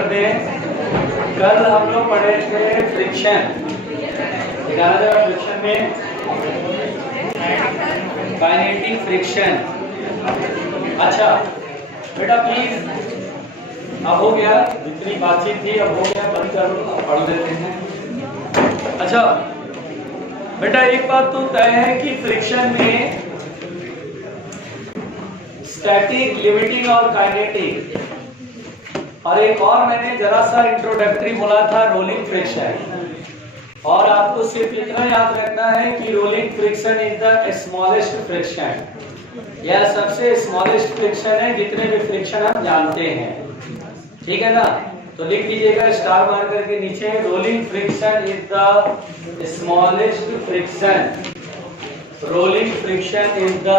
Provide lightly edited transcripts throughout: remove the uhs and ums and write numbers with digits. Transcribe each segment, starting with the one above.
करते हैं। कल हम लोग पढ़े थे फ्रिक्शन, फ्रिक्शन में काइनेटिक फ्रिक्शन। अच्छा बेटा प्लीज, अब हो गया, जितनी बातचीत थी अब हो गया, बंद करो, पढ़ लेते हैं। अच्छा बेटा एक बात तो तय है कि फ्रिक्शन में स्टैटिक, लिमिटिंग और काइनेटिक, और एक और मैंने जरा सा इंट्रोडक्टरी बोला था रोलिंग फ्रिक्शन। और आपको सिर्फ इतना याद रखना है कि rolling friction is the smallest friction, यह सबसे स्मॉलेस्ट फ्रिक्शन है जितने भी फ्रिक्शन हम जानते हैं, ठीक है ना। तो लिख लीजिएगा स्टार मार करके नीचे, rolling friction is the smallest friction. Rolling friction is the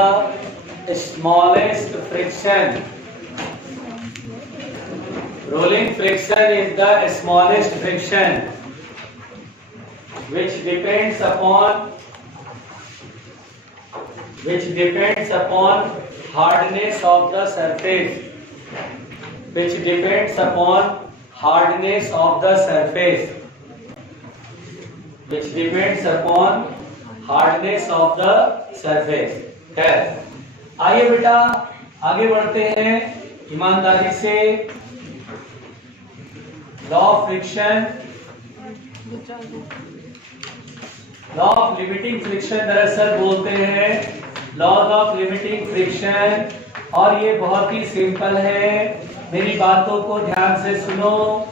smallest friction. Rolling friction is the smallest friction which depends upon hardness of the surface, which depends upon hardness of the surface, which depends upon hardness of the surface। है, आइए बेटा आगे बढ़ते हैं ईमानदारी से। Law of friction, law of limiting friction दरअसल बोलते हैं लॉज ऑफ लिमिटिंग फ्रिक्शन। और ये बहुत ही सिंपल है, मेरी बातों को ध्यान से सुनो,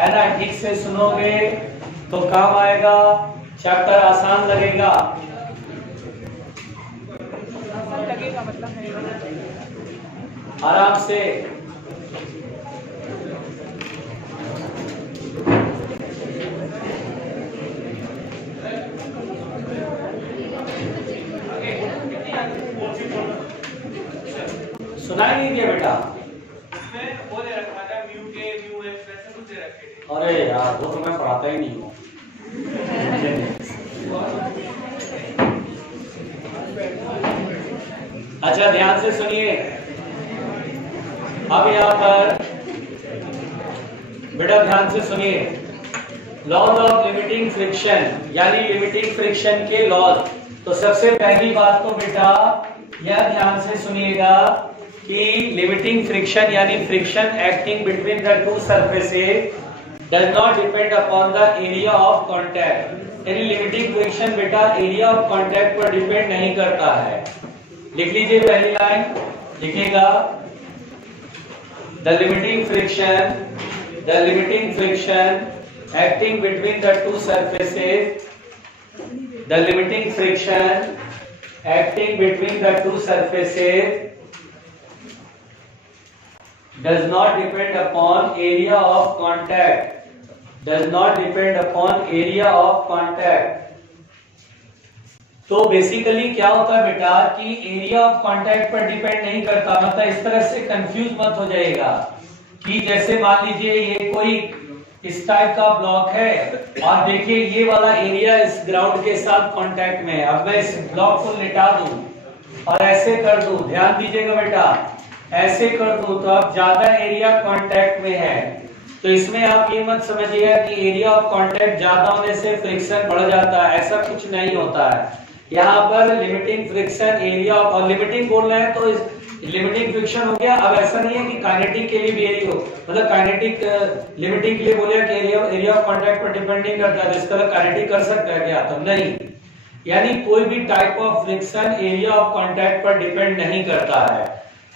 है ना, ठीक से सुनोगे तो काम आएगा, चैप्टर आसान लगेगा। आराम से सुनाई नहीं दिया बेटा? वो दे रखा था म्यू के म्यू एक्स वैसे कुछ दे रखे थे। अरे यार वो तो मैं पढ़ाता ही नहीं हूँ। अच्छा ध्यान से सुनिए, अब यहाँ पर बेटा ध्यान से सुनिए, लॉज ऑफ लिमिटिंग फ्रिक्शन यानी लिमिटिंग फ्रिक्शन के लॉज। तो सबसे पहली बात तो बेटा यह ध्यान से सुनिएगा कि लिमिटिंग फ्रिक्शन यानी friction acting between the two surfaces does not depend upon the area of contact. यानी लिमिटिंग फ्रिक्शन बेटा एरिया ऑफ कांटेक्ट पर डिपेंड नहीं करता है। लिख लीजिए पहली लाइन, लिखिएगा the limiting friction acting between the two surfaces, the limiting friction acting between the two surfaces does not depend upon area of contact, does not depend upon area of contact। तो basically क्या होता है बेटा कि area of contact पर depend नहीं करता। मतलब इस तरह से कंफ्यूज मत हो जाएगा कि जैसे मान लीजिए ये कोई इस टाइप का ब्लॉक है और देखिए ये वाला एरिया इस ग्राउंड के साथ कांटेक्ट में है। अब मैं इस ब्लॉक को लिटा दूं और ऐसे कर दूं, ध्यान दीजिएगा बेटा, ऐसे कर दूं तो अब ज्यादा एरिया कांटेक्ट में है। तो इसमें आप ये मत समझिएगा कि एरिया ऑफ कांटेक्ट ज्यादा होने से फ्रिक्शन बढ़ जाता है, ऐसा कुछ नहीं होता है। यहाँ पर लिमिटिंग फ्रिक्शन एरिया और लिमिटिंग बोल रहे हैं तो लिमिटिंग फ्रिक्शन हो गया। अब ऐसा नहीं है कि काइनेटिक के लिए भी एरिया हो, मतलब काइनेटिक लिमिटिंग के लिए बोले कि एरिया ऑफ कांटेक्ट पर डिपेंड नहीं करता है, इस तरह काइनेटिक कर सकता है क्या? तो नहीं, यानी कोई भी type of friction area of contact पर डिपेंड नहीं करता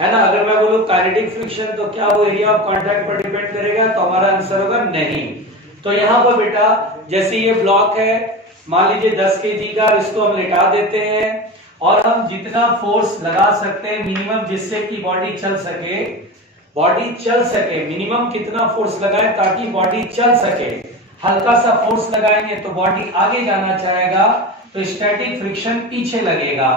है ना। अगर मैं बोलूं काइनेटिक फ्रिक्शन तो क्या वो एरिया ऑफ कांटेक्ट पर डिपेंड करेगा? तो हमारा आंसर होगा नहीं। तो यहाँ पर बेटा जैसे ये ब्लॉक है, मान लीजिए 10 kg का, इसको हम लिटा देते हैं और हम जितना फोर्स लगा सकते हैं मिनिमम, जिससे कि बॉडी चल सके, मिनिमम कितना फोर्स लगाएं ताकि बॉडी चल सके। हल्का सा फोर्स लगाएंगे तो बॉडी आगे जाना चाहेगा, तो स्टैटिक फ्रिक्शन पीछे लगेगा।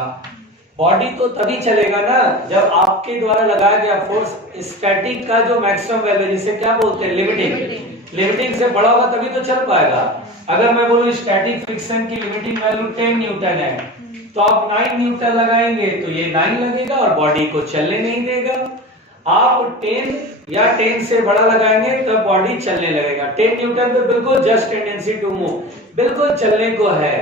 बॉडी तो तभी चलेगा ना जब आपके द्वारा लगाया गया फोर्स स्टैटिक का जो मैक्सिमम वैल्यू, जिसे क्या बोलते हैं लिमिटिंग से बड़ा होगा तभी तो चल पाएगा। अगर मैं बोलूं स्टैटिक फ्रिक्शन की लिमिटिंग वैल्यू 10 न्यूटन है तो आप 9 न्यूटन लगाएंगे तो ये 9 लगेगा और बॉडी को चलने नहीं देगा। आप 10 या 10 से बड़ा लगाएंगे तब बॉडी चलने लगेगा। 10 न्यूटन पे बिल्कुल जस्ट टेंडेंसी टू मूव, बिल्कुल चलने को है।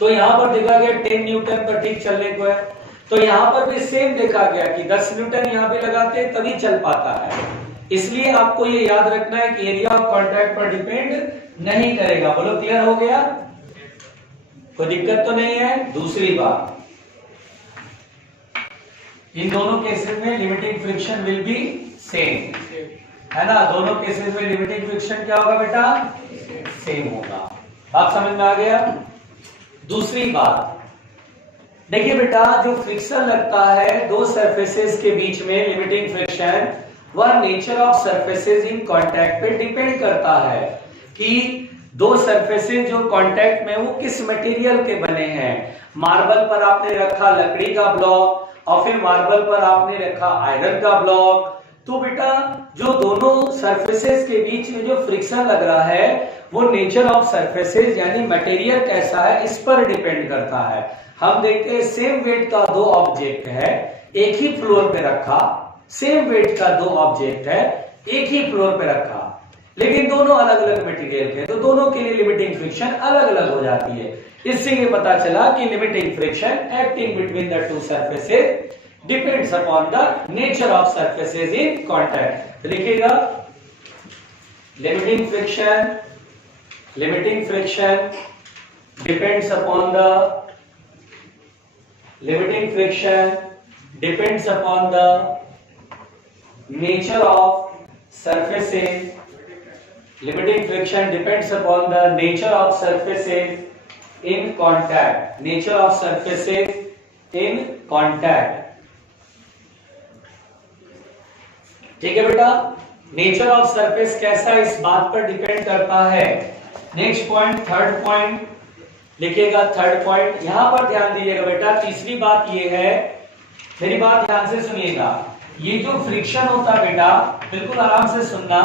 तो यहां पर देखा गया 10 न्यूटन पर ठीक चलने को है। तो यहां पर भी सेम देखा गया कि 10 न्यूटन यहां पे लगाते हैं तभी चल पाता है। इसलिए आपको ये याद रखना है कि एरिया ऑफ कांटेक्ट पर डिपेंड नहीं करेगा। बोलो क्लियर हो गया, कोई दिक्कत तो नहीं है। दूसरी बात, इन दोनों केसेस में limiting friction will be same, है ना। दोनों केसेस में लिमिटिंग फ्रिक्शन क्या होगा बेटा, सेम होगा। बात समझ में आ गया। दूसरी बात देखिए बेटा, जो फ्रिक्शन लगता है दो सरफेसेस के बीच में, लिमिटिंग फ्रिक्शन, वह nature of surfaces in contact पे डिपेंड करता है कि दो सरफेसेस जो कांटेक्ट में वो किस मटेरियल के बने हैं। मार्बल पर आपने रखा लकड़ी का ब्लॉक और फिर मार्बल पर आपने रखा आयरन का ब्लॉक, तो बेटा जो दोनों सरफेसेस के बीच में जो फ्रिक्शन लग रहा है वो नेचर ऑफ सरफेसेस यानी मटेरियल कैसा है इस पर डिपेंड करता है। हम देखते हैं सेम वेट का दो ऑब्जेक्ट है, एक ही फ्लोर पे रखा, सेम वेट का दो ऑब्जेक्ट है, एक ही फ्लोर पे रखा, लेकिन दोनों अलग अलग मटेरियल के, तो दोनों के लिए लिमिटिंग फ्रिक्शन अलग अलग हो जाती है। इससे ये पता चला कि limiting friction acting between the two surfaces depends upon the nature of surfaces in contact. लिखिएगा limiting friction depends upon the limiting friction depends upon the nature of surfaces. Limiting friction depends upon the nature of surfaces in contact. Nature of surfaces in contact. ठीक है बेटा, nature of surface कैसा इस बात पर depend करता है। Next point, third point लिखिएगा। थर्ड पॉइंट यहां पर ध्यान दीजिएगा बेटा। तीसरी बात ये है, मेरी बात ध्यान से सुनिएगा, ये जो फ्रिक्शन होता है बेटा, बिल्कुल आराम से सुनना,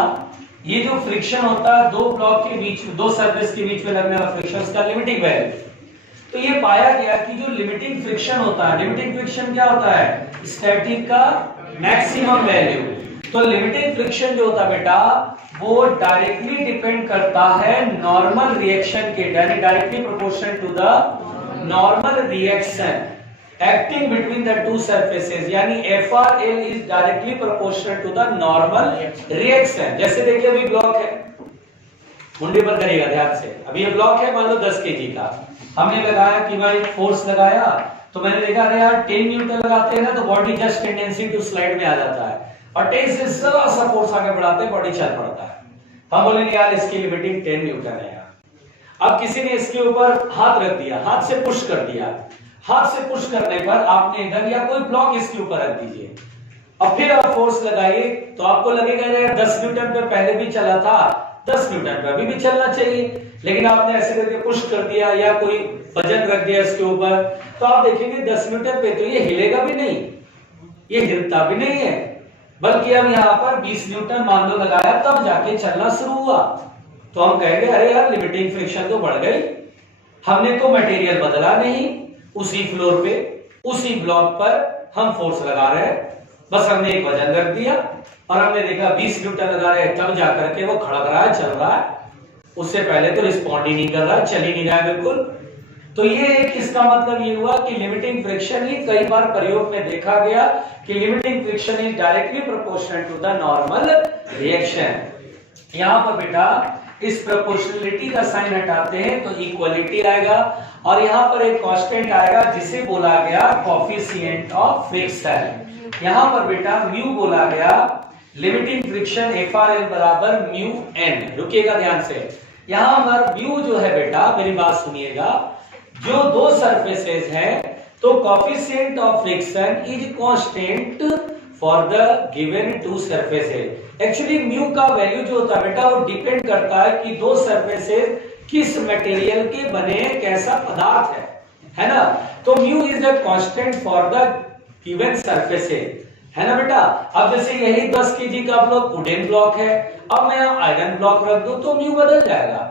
ये जो फ्रिक्शन होता है दो ब्लॉक के बीच, दो सरफेस के बीच में लगने वाला फ्रिक्शन, उसका लिमिटिंग वैल्यू। तो ये पाया गया कि जो लिमिटिंग फ्रिक्शन होता है, लिमिटिंग फ्रिक्शन क्या होता है, स्टैटिक का मैक्सिमम वैल्यू। तो लिमिटिंग फ्रिक्शन जो होता है बेटा वो डायरेक्टली डिपेंड करता है नॉर्मल रिएक्शन के, यानी directly proportional to the normal reaction acting between the two surfaces, यानी FRL is directly proportional to the normal reaction. जैसे देखिए अभी ब्लॉक है, मुंडे पर करिएगा ध्यान से, अभी ये ब्लॉक है मान लो 10 kg का, हमने लगाया कि भाई फोर्स लगाया, तो मैंने देखा अरे यार 10 न्यूटन लगाते हैं ना तो body just tendency to slide में आ जाता है, और 10 से जरा सा फोर्स आगे बढ़ाते हैं बॉडी चल पड़ता है। हम बोलेंगे यार इसकी लिमिटिंग 10 न्यूटन है यार। अब किसी ने इसके ऊपर हाथ रख दिया, हाथ से पुश कर दिया, हाथ से पुश करने पर आपने इधर या कोई ब्लॉक इसके ऊपर रख दीजिए, और फिर आप फोर्स लगाइए तो आपको लगेगा यार 10 न्यूटन पे पहले भी चला था, 10 न्यूटन पे अभी भी चलना चाहिए, लेकिन आपने ऐसे करके पुश कर दिया या कोई वजन रख दिया इसके ऊपर, तो आप देखेंगे 10 न्यूटन पे तो ये हिलेगा भी नहीं, ये हिलता भी नहीं है, बल्कि अब यहाँ पर 20 न्यूटन मान लो लगाया तब जाके चलना शुरू हुआ। तो हम कहेंगे अरे यार लिमिटिंग फ्रिक्शन तो बढ़ गई, हमने तो मटेरियल बदला नहीं, उसी फ्लोर पे उसी ब्लॉक पर हम फोर्स लगा रहे हैं, बस हमने एक वजन रख दिया और हमने देखा 20 न्यूटन लगा रहे हैं तब जाकर के वो खड़क रहा है, चल रहा है, उससे पहले तो रिस्पॉन्ड ही नहीं कर रहा, चल ही नहीं रहा है बिल्कुल। तो ये इसका मतलब ये हुआ कि लिमिटिंग फ्रिक्शन ही कई बार प्रयोग में देखा गया कि limiting friction is directly proportional to the normal reaction. यहां पर बेटा इस प्रोपोर्शनलिटी का साइन हटाते हैं तो इक्वलिटी आएगा, और यहां पर एक कांस्टेंट आएगा जिसे बोला गया कोएफिशिएंट ऑफ फ्रिक्शन। यहां पर बेटा म्यू बोला गया, लिमिटिंग फ्रिक्शन FRL बराबर म्यू एन। रुकिएगा ध्यान से, यहां पर म्यू जो है बेटा, मेरी बात सुनिएगा, जो दो सरफेसेस हैं तो coefficient of friction is constant for the given to surfaces. Actually mu का वैल्यू जो होता है बेटा वो डिपेंड करता है कि दो सरफेसेस किस मटेरियल के बने, कैसा पदार्थ है ना। तो mu is the constant for the given surfaces, है ना बेटा। अब जैसे यही 10 kg का ब्लॉक वुडन ब्लॉक है, अब मैं आयरन ब्लॉक रख दूं तो म्यू बदल जाएगा।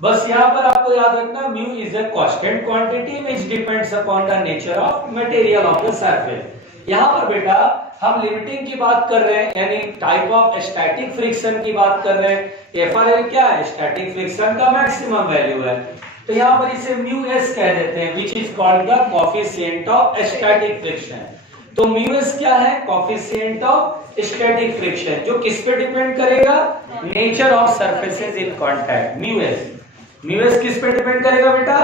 बस यहाँ पर आपको याद रखना mu is a constant quantity which depends upon the nature of material of the surface. यहाँ पर बेटा हम लिमिटिंग की बात कर रहे हैं, यानी टाइप ऑफ स्टैटिक फ्रिक्शन की बात कर रहे हैं। एफआरएल क्या है? स्टैटिक फ्रिक्शन का मैक्सिमम वैल्यू है, तो यहाँ पर इसे म्यू एस कह देते हैं, which is called the coefficient of static friction. तो म्यू एस क्या है? कोएफिशिएंट ऑफ स्टैटिक फ्रिक्शन, जो किस पे डिपेंड करेगा? Nature of surfaces in contact. Mu S किस पे डिपेंड करेगा बेटा?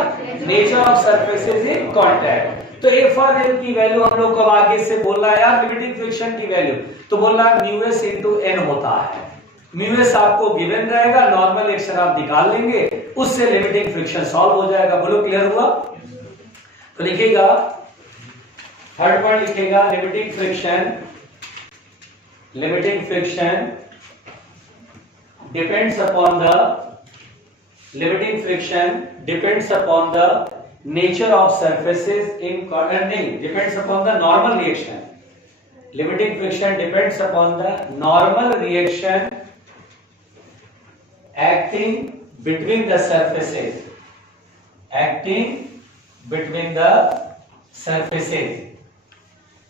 Nature of surfaces in contact. तो एफआरएल की वैल्यू हम लोग कब आगे से बोल रहा है यार, लिमिटिंग फ्रिक्शन की वैल्यू, तो बोल रहा है म्यू एस इनटू एन होता है। म्यू एस आपको गिवन रहेगा, नॉर्मल एक्शन आप निकाल लेंगे, उससे लिमिटिंग फ्रिक्शन सॉल्व हो जाएगा। बोलो क्लियर हुआ? तो लिखेगा, थर्ड पॉइंट लिखेगा, limiting friction depends upon the nature of surfaces in depends upon the normal reaction. Limiting friction depends upon the normal reaction acting between the surfaces.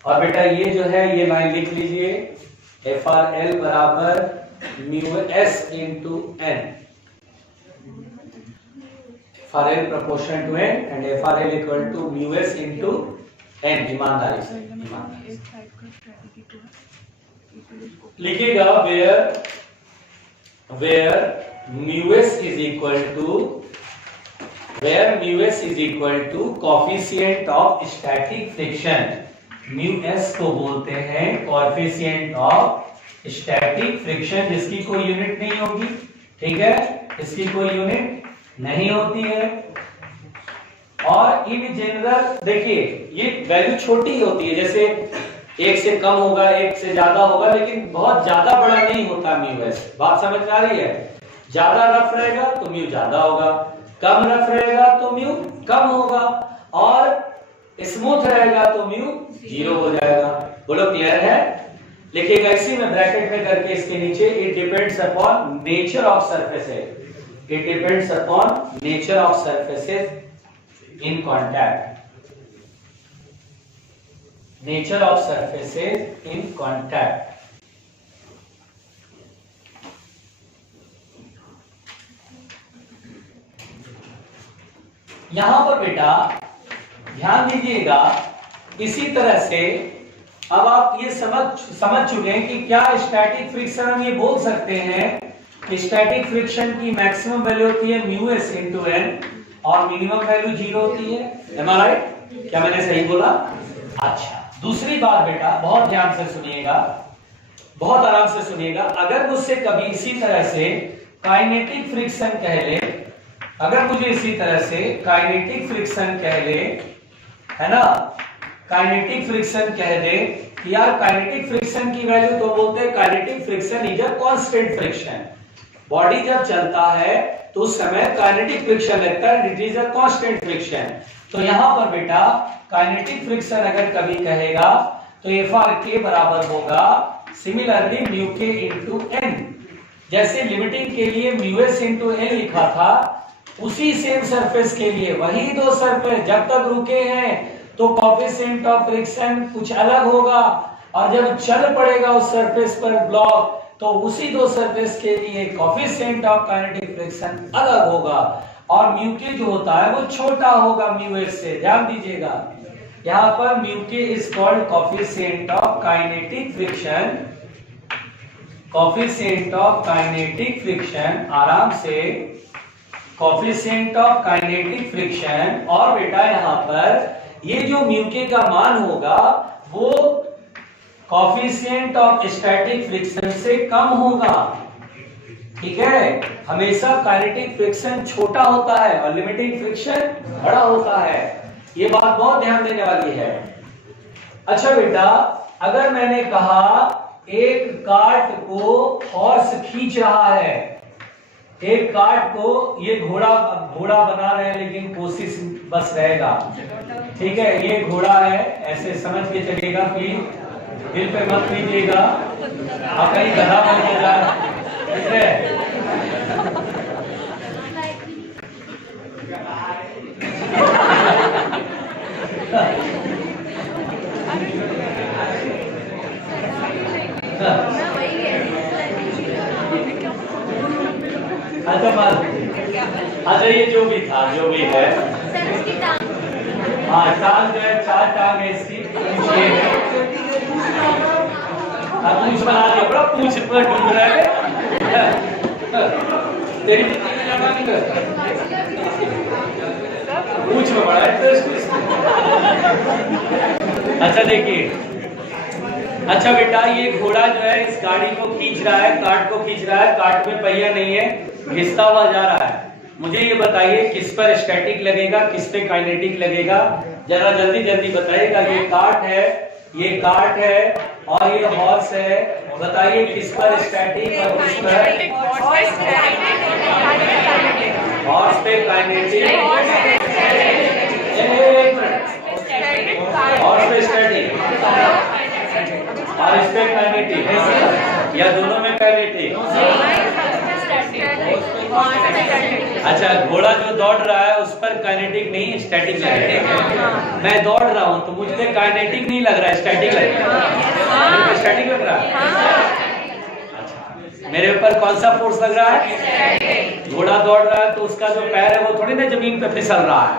और बेटा ये जो है, ये लाइन लिख लीजिए, FRL बराबर mu s into N. FRL proportional to n and FRL equal to mu s into n। ईमानदारी से लिखिएगा, where mu s is equal to coefficient of static friction। mu s को बोलते हैं coefficient of static friction, जिसकी कोई unit नहीं होगी, ठीक है, इसकी कोई यूनिट नहीं होती है। और इन जनरल देखिए ये वैल्यू छोटी होती है, जैसे एक से कम होगा, एक से ज्यादा होगा, लेकिन बहुत ज्यादा बड़ा नहीं होता म्यू एस। बात समझ में आ रही है? ज्यादा रफ रहेगा तो म्यू ज्यादा होगा, कम रफ रहेगा तो म्यू कम होगा, और स्मूथ रहेगा तो म्यू 0 हो जाएगा। बोलो क्लियर है? लिखिएगा इसी में ब्रैकेट में करके इसके नीचे, it depends upon nature of surfaces. It depends upon nature of surfaces in contact. Nature of surfaces in contact. यहां पर बेटा ध्यान दीजिएगा, इसी तरह से अब आप ये समझ चुके हैं कि क्या स्टैटिक फ्रिक्शन हम ये बोल सकते हैं, स्टैटिक फ्रिक्शन की मैक्सिमम वैल्यू होती है म्यू एस इंटू एन और मिनिमम वैल्यू 0 होती है। Am I right? क्या मैंने सही बोला? अच्छा, दूसरी बात बेटा बहुत ध्यान से सुनिएगा, बहुत आराम से सुनिएगा। अगर मुझसे कभी इसी तरह से काइनेटिक फ्रिक्शन कह ले, अगर मुझे इसी तरह से काइनेटिक फ्रिक्शन कह ले, है ना, काइनेटिक फ्रिक्शन कह दे कि यार काइनेटिक फ्रिक्शन की वैल्यू, तो बोलते हैं kinetic friction is a constant friction. Body जब चलता है तो उस समय काइनेटिक फ्रिक्शन लगता है, it is a constant friction. तो यहां पर बेटा काइनेटिक फ्रिक्शन अगर कभी कहेगा तो एफआर के बराबर होगा सिमिलरली म्यू के इंटू एन। जैसे लिमिटिंग के लिए म्यू एस इंटू एन लिखा था, उसी सेम सरफेस के लिए वही दो सरफेस जब तक रुके हैं तो कोएफिशिएंट ऑफ फ्रिक्शन कुछ अलग होगा, और जब चल पड़ेगा उस सरफेस पर ब्लॉक तो उसी दो सरफेस के लिए कोएफिशिएंट ऑफ काइनेटिक फ्रिक्शन अलग होगा, और म्यू के जो होता है वो छोटा होगा म्यू एस से। ध्यान दीजिएगा, यहाँ पर म्यू के is called coefficient of kinetic friction, coefficient of kinetic friction, आराम से कोएफिशिएंट ऑफ काइनेटिक फ्रिक्शन। और बेटा यहाँ पर ये जो म्यू के का मान होगा वो कोएफिशिएंट ऑफ स्टैटिक फ्रिक्शन से कम होगा, ठीक है। हमेशा काइनेटिक फ्रिक्शन छोटा होता है और लिमिटिंग फ्रिक्शन बड़ा होता है, ये बात बहुत ध्यान देने वाली है। अच्छा बेटा, अगर मैंने कहा एक कार्ट को हॉर्स खींच रहा है, एक कार्ट को ये घोड़ा बना रहे हैं, लेकिन कोशिश बस रहेगा, ठीक है। ये घोड़ा है, ऐसे समझ के चलिएगा, प्लीज दिल पे मत लीजिएगा, आप कहीं गधा बन के जा, ठीक है। अच्छा मान, अच्छा ये जो भी था, जो भी है, हाँ टांग जो है, 4 टांग है इसकी, पूछ बना दिया, बड़ा पूछ पर ढूंढ रहा है तेरी पूछ में बड़ा इंटरेस्ट। अच्छा देखिए, अच्छा बेटा ये घोड़ा जो है इस गाड़ी को खींच रहा है, कार्ट को खींच रहा है, कार्ट में पहिया नहीं है, घिसता हुआ जा रहा है। मुझे ये बताइए किस पर स्टैटिक लगेगा, किस पे काइनेटिक लगेगा, जरा जल्दी जल्दी बताइएगा। ये कार्ट है, ये कार्ट है और ये हॉर्स है, बताइए किस पर स्टैटिक और किस पर हॉर्स पे काइनेटिक, हॉर्स पे स्टैटिक और इस पे काइनेटिक, या दोनों में काइनेटिक। अच्छा घोड़ा जो दौड़ रहा है उस पर काइनेटिक नहीं स्टैटिक लग रहा है। मैं दौड़ रहा हूँ तो मुझ पे काइनेटिक नहीं लग रहा है, स्टैटिक लग रहा है। स्टैटिक लग रहा है। अच्छा मेरे ऊपर कौन सा फोर्स लग रहा है? घोड़ा दौड़ रहा है तो उसका जो पैर है वो थोड़ी ना जमीन पे फिसल रहा है,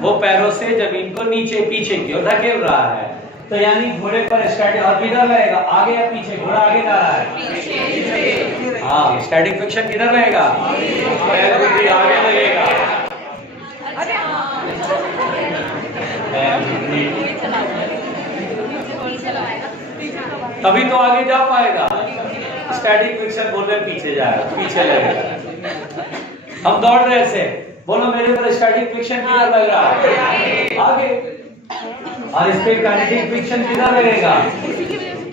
वो पैरों से जमीन को नीचे पीछे की ओर धकेल रहा है। तो यानी घोड़े पर स्टैटिक, और किधर रहेगा, आगे या पीछे? घोड़ा आगे जा रहा है, हाँ स्टैटिक फ्रिक्शन किधर रहेगा? पैर भी आगे लगेगा। तभी तो आगे जा पाएगा। स्टैटिक फ्रिक्शन बोल रहे पीछे जाएगा, पीछे लगेगा। हम दौड़ रहे ऐसे, बोलो मेरे ऊपर स्टैटिक फ्रिक्शन किधर लग रहा है? आगे। और इस पे काइनेटिक फ्रिक्शन किधर लगेगा?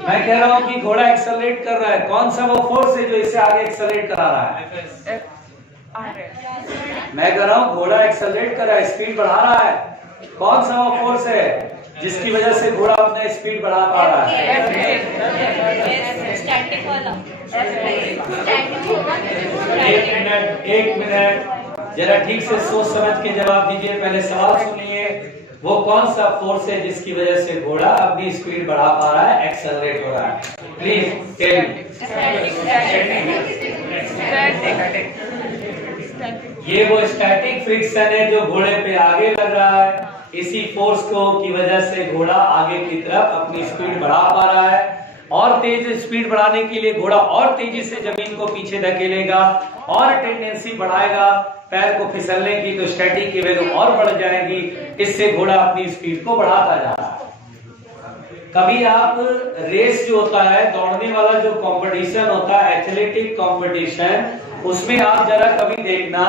मैं कह रहा हूँ कि घोड़ा एक्सेलरेट कर रहा है, कौन सा वो फोर्स है जो इसे आगे एक्सेलरेट करा रहा है? मैं कह रहा हूँ घोड़ा एक्सेलरेट कर रहा है, स्पीड बढ़ा रहा है, कौन सा वो फोर्स है जिसकी वजह से घोड़ा अपना स्पीड बढ़ा पा रहा है? स्टैटिक वाला। एक मिनट जरा ठीक से सोच समझ के जवाब दीजिए। पहले सवाल सुनिए, वो कौन सा फोर्स है जिसकी वजह से घोड़ा अपनी स्पीड बढ़ा पा रहा है, एक्सेलरेट हो रहा है? Please tell me. ये वो स्टैटिक फ्रिक्शन है जो घोड़े पे आगे लग रहा है। इसी फोर्स को की वजह से घोड़ा आगे की तरफ अपनी स्पीड बढ़ा पा रहा है, और तेज स्पीड बढ़ाने के लिए घोड़ा और तेजी से जमीन को पीछे धकेलेगा और टेंडेंसी बढ़ाएगा पैर को फिसलने की, तो स्टैटिक की वैल्यू और बढ़ जाएगी। इससे घोड़ा अपनी स्पीड को बढ़ाता जा रहा है। कभी आप रेस जो होता है, दौड़ने वाला जो कंपटीशन होता है, एथलेटिक कंपटीशन, उसमें आप जरा कभी देखना,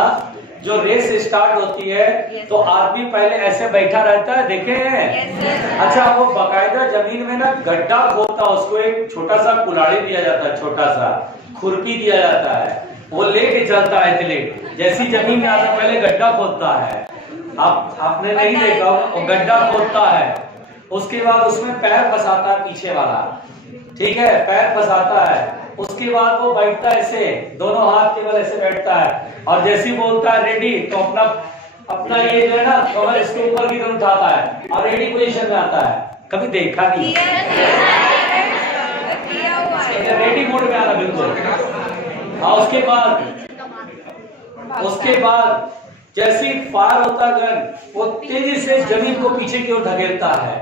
जो रेस स्टार्ट होती है तो आदमी पहले ऐसे बैठा रहता है, देखे हैं? अच्छा वो बकायदा जमीन में ना गड्ढा खोदता, उसको एक छोटा सा कुल्हाड़ी दिया जाता है, छोटा सा खुरपी दिया जाता है, वो लेके चलता है एथलीट। जैसी जमीन में आता पहले गड्ढा खोदता है, आपने नहीं देखा, वो गड्ढा खोदता है, उसके बाद उसमें पैर फंसाता है पीछे वाला, ठीक है, पैर फंसाता है, उसके बाद वो बैठता है ऐसे, दोनों हाथ केवल ऐसे बैठता है, और जैसे ही बोलता है रेडी तो अपना ये जो है ना कवर इसके ऊपर की तरफ उठाता है और रेडी पोजीशन में आता है। कभी देखा नहीं? रेडी मोड में आना बिल्कुल। हाँ उसके बाद जैसे फायर होता गन, वो तेजी से जमीन को पीछे की ओर धकेलता है,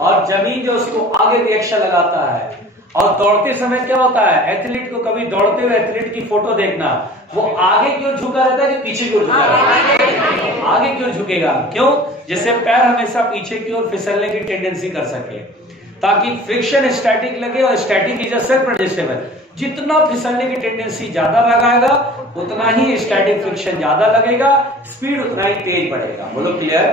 और जमीन जो उसको आगे रिएक्शन लगाता है। और दौड़ते समय क्या होता है, एथलीट को कभी दौड़ते हुए एथलीट की फोटो देखना, वो आगे क्यों झुका रहता है कि पीछे क्यों झुका रहता है? आगे क्यों झुकेगा? क्यों? जिससे पैर हमेशा पीछे की ओर फिसलने की टेंडेंसी कर सके, ताकि फ्रिक्शन स्टैटिक लगे, और static is a self adjustable. जितना फिसलने की टेंडेंसी ज्यादा लगाएगा उतना ही स्टैटिक फ्रिक्शन ज्यादा लगेगा, स्पीड उतना ही तेज बढ़ेगा। बोलो क्लियर?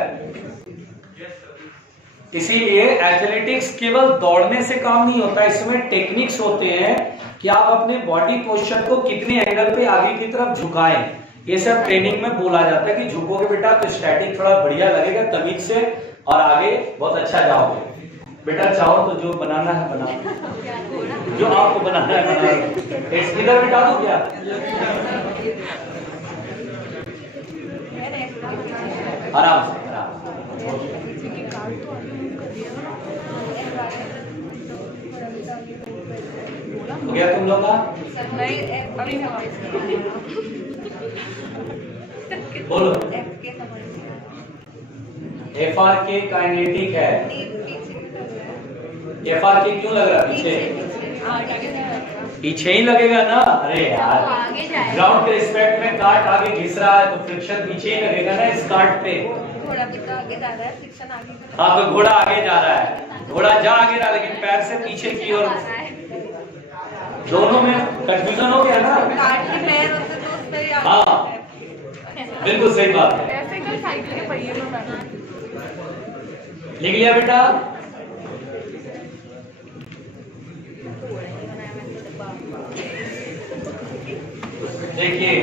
इसीलिए एथलेटिक्स केवल दौड़ने से काम नहीं होता, इसमें टेक्निक्स होते हैं कि आप अपने बॉडी पोस्चर को कितने एंगल पे आगे की तरफ झुकाएं। ये सब ट्रेनिंग में बोला जाता है कि झुकोगे बेटा तो स्टैटिक थोड़ा बढ़िया लगेगा तमीज से, और आगे बहुत अच्छा जाओगे। बेटा चाहो तो जो बनाना है बनाओ, जो आपको बनाना है बनाओ। इधर बिठा दो क्या? आराम से आराम से। हो गया तुम लोग का? बोलो। एफ आर के काइनेटिक है। एफ आर के क्यों लग रहा है पीछे? पीछे ही लगेगा ना। अरे यार, ग्राउंड के रिस्पेक्ट में कार्ट आगे घिस रहा है तो फ्रिक्शन पीछे ही लगेगा ना इस कार्ट पे। घोड़ा भी तो आगे जा रहा है, फ्रिक्शन आगे। हाँ तो घोड़ा आगे जा रहा है, घोड़ा जा आगे रहा लेकिन पैर से पीछे की ओर। दोनों में कंफ्यूजन हो गया ना। कार्ट के पैर होते तो उस पे आगे। हाँ बिल्कुल सही बात है। ऐसे कर साइकिल के पहिए में बैठा। लिख लिया बेटा? देखिए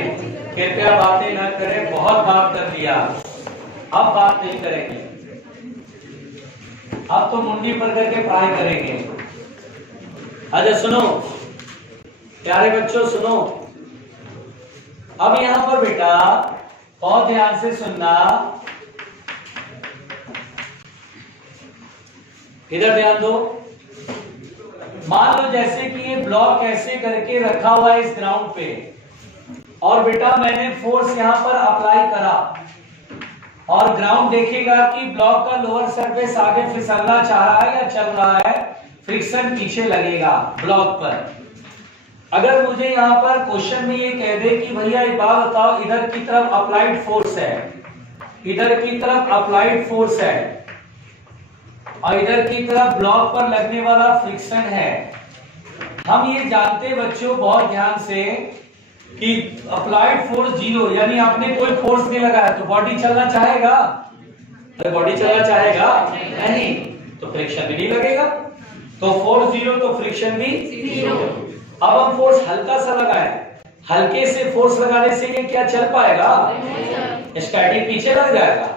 कृपया बातें ना करें, बहुत बात कर लिया, अब बात नहीं करेंगे। अब तो मुंडी पर करके पढ़ाई करेंगे। अच्छा सुनो प्यारे बच्चों, सुनो। अब यहां पर बेटा बहुत ध्यान से सुनना, इधर ध्यान दो। मान लो जैसे कि ये ब्लॉक ऐसे करके रखा हुआ है इस ग्राउंड पे, और बेटा मैंने फोर्स यहां पर अप्लाई करा, और ग्राउंड देखेगा कि ब्लॉक का लोअर सरफेस आगे फिसलना चाह रहा है या चल रहा है, फ्रिक्शन पीछे लगेगा ब्लॉक पर। अगर मुझे यहां पर क्वेश्चन में ये कह दे कि भैया एक बात बताओ, इधर की तरफ अप्लाइड फोर्स है, इधर की तरफ अप्लाइड फोर्स है, और इधर की तरफ ब्लॉक पर लगने वाला फ्रिक्शन है। हम ये जानते बच्चों बहुत ध्यान से कि अप्लाइड फोर्स जीरो, यानी आपने कोई फोर्स नहीं लगाया तो बॉडी चलना चाहेगा? अरे बॉडी चलना चाहेगा नहीं, तो फ्रिक्शन भी नहीं लगेगा। तो फोर्स जीरो तो फ्रिक्शन भी जीरो। अब हम फोर्स हल्का सा लगाए, हल्के से फोर्स लगाने से ये क्या चल पाएगा? स्टैटिक पीछे लग जाएगा,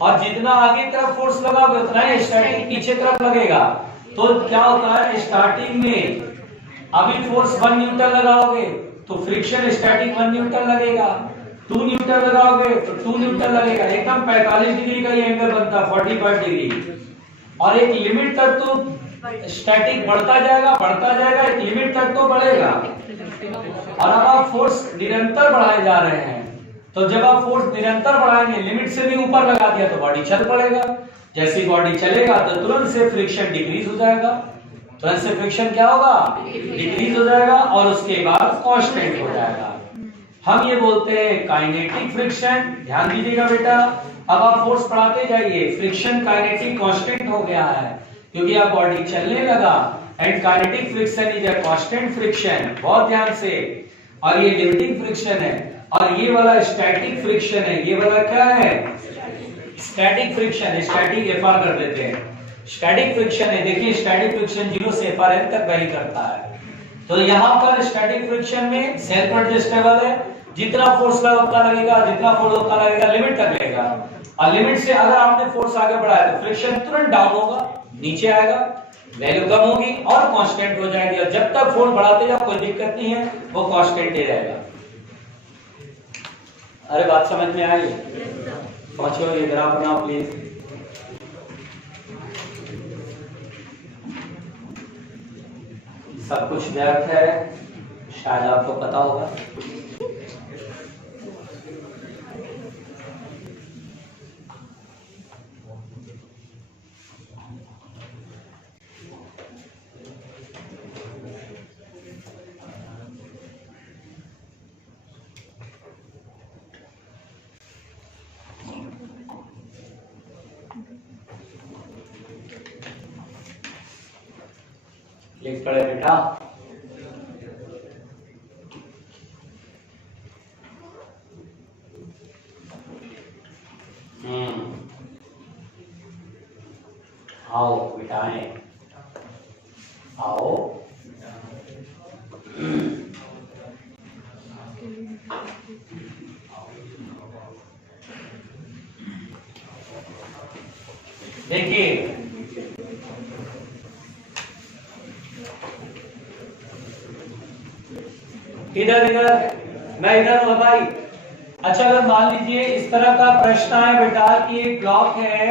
और जितना आगे तरफ फोर्स लगाओगे उतना ही स्टैटिक पीछे तरफ लगेगा। तो क्या होता है, स्टार्टिंग में अभी फोर्स 1 न्यूटन लगाओगे तो फ्रिक्शन स्टैटिक 1 न्यूटन लगेगा, 2 न्यूटन लगाओगे तो 2 न्यूटन लगेगा। एकदम 45 डिग्री का ये एंगल बनता है, 45 डिग्री। और एक लिमिट तक तो स्टैटिक बढ़ता जाएगा, एक लिमिट तक तो बढ़ेगा। और अब आप फोर्स निरंतर बढ़ाए जा रहे हैं, तो जब आप फोर्स निरंतर बढ़ाएंगे, लिमिट से भी ऊपर लगा दिया तो बॉडी चल पड़ेगा। जैसी बॉडी चलेगा तो तुरंत से फ्रिक्शन डिक्रीज हो जाएगा, तुरंत से फ्रिक्शन क्या होगा? डिक्रीज हो जाएगा, और उसके बाद कांस्टेंट हो जाएगा। हम ये बोलते हैं काइनेटिक फ्रिक्शन। ध्यान दीजिएगा बेटा, अब आप फोर्स बढ़ाते जाइए, फ्रिक्शन काइनेटिक कांस्टेंट हो गया है क्योंकि अब बॉडी चलने लगा। And kinetic friction is a constant friction, बहुत ध्यान से। और ये लिमिटिंग फ्रिक्शन है, और ये वाला स्टैटिक फ्रिक्शन है। ये वाला क्या है? Static friction. स्टैटिक एफआर कर देते हैं, स्टैटिक फ्रिक्शन है। देखिए स्टैटिक फ्रिक्शन 0 से FRN तक वैरी करता है। तो यहाँ पर स्टैटिक फ्रिक्शन में सेल्फ एडजस्टेबल है, जितना फोर्स लगता लगेगा, जितना फोर्स होता लगेगा लिमिट तक लगेगा, और लिमिट से अगर आपने फोर्स आगे बढ़ाया तो फ्रिक्शन तुरंत डाउन होगा, नीचे आएगा, वैल्यू कम होगी और कांस्टेंट हो जाएगी। और जब तक फोर्स बढ़ाते जाओ कोई दिक्कत नहीं है, वो कांस्टेंट ही रहेगा। अरे बात समझ में आई? पहुंचो, ये ग्राफ बनाओ प्लीज। सब कुछ व्यर्थ है, शायद आपको पता होगा। लिख पड़े बेटा। आओ बिठाएं, आओ। देखिए इधर मैं इधर हूं भाई। अच्छा अगर मान लीजिए इस तरह का प्रश्न है बेटा कि एक ब्लॉक है,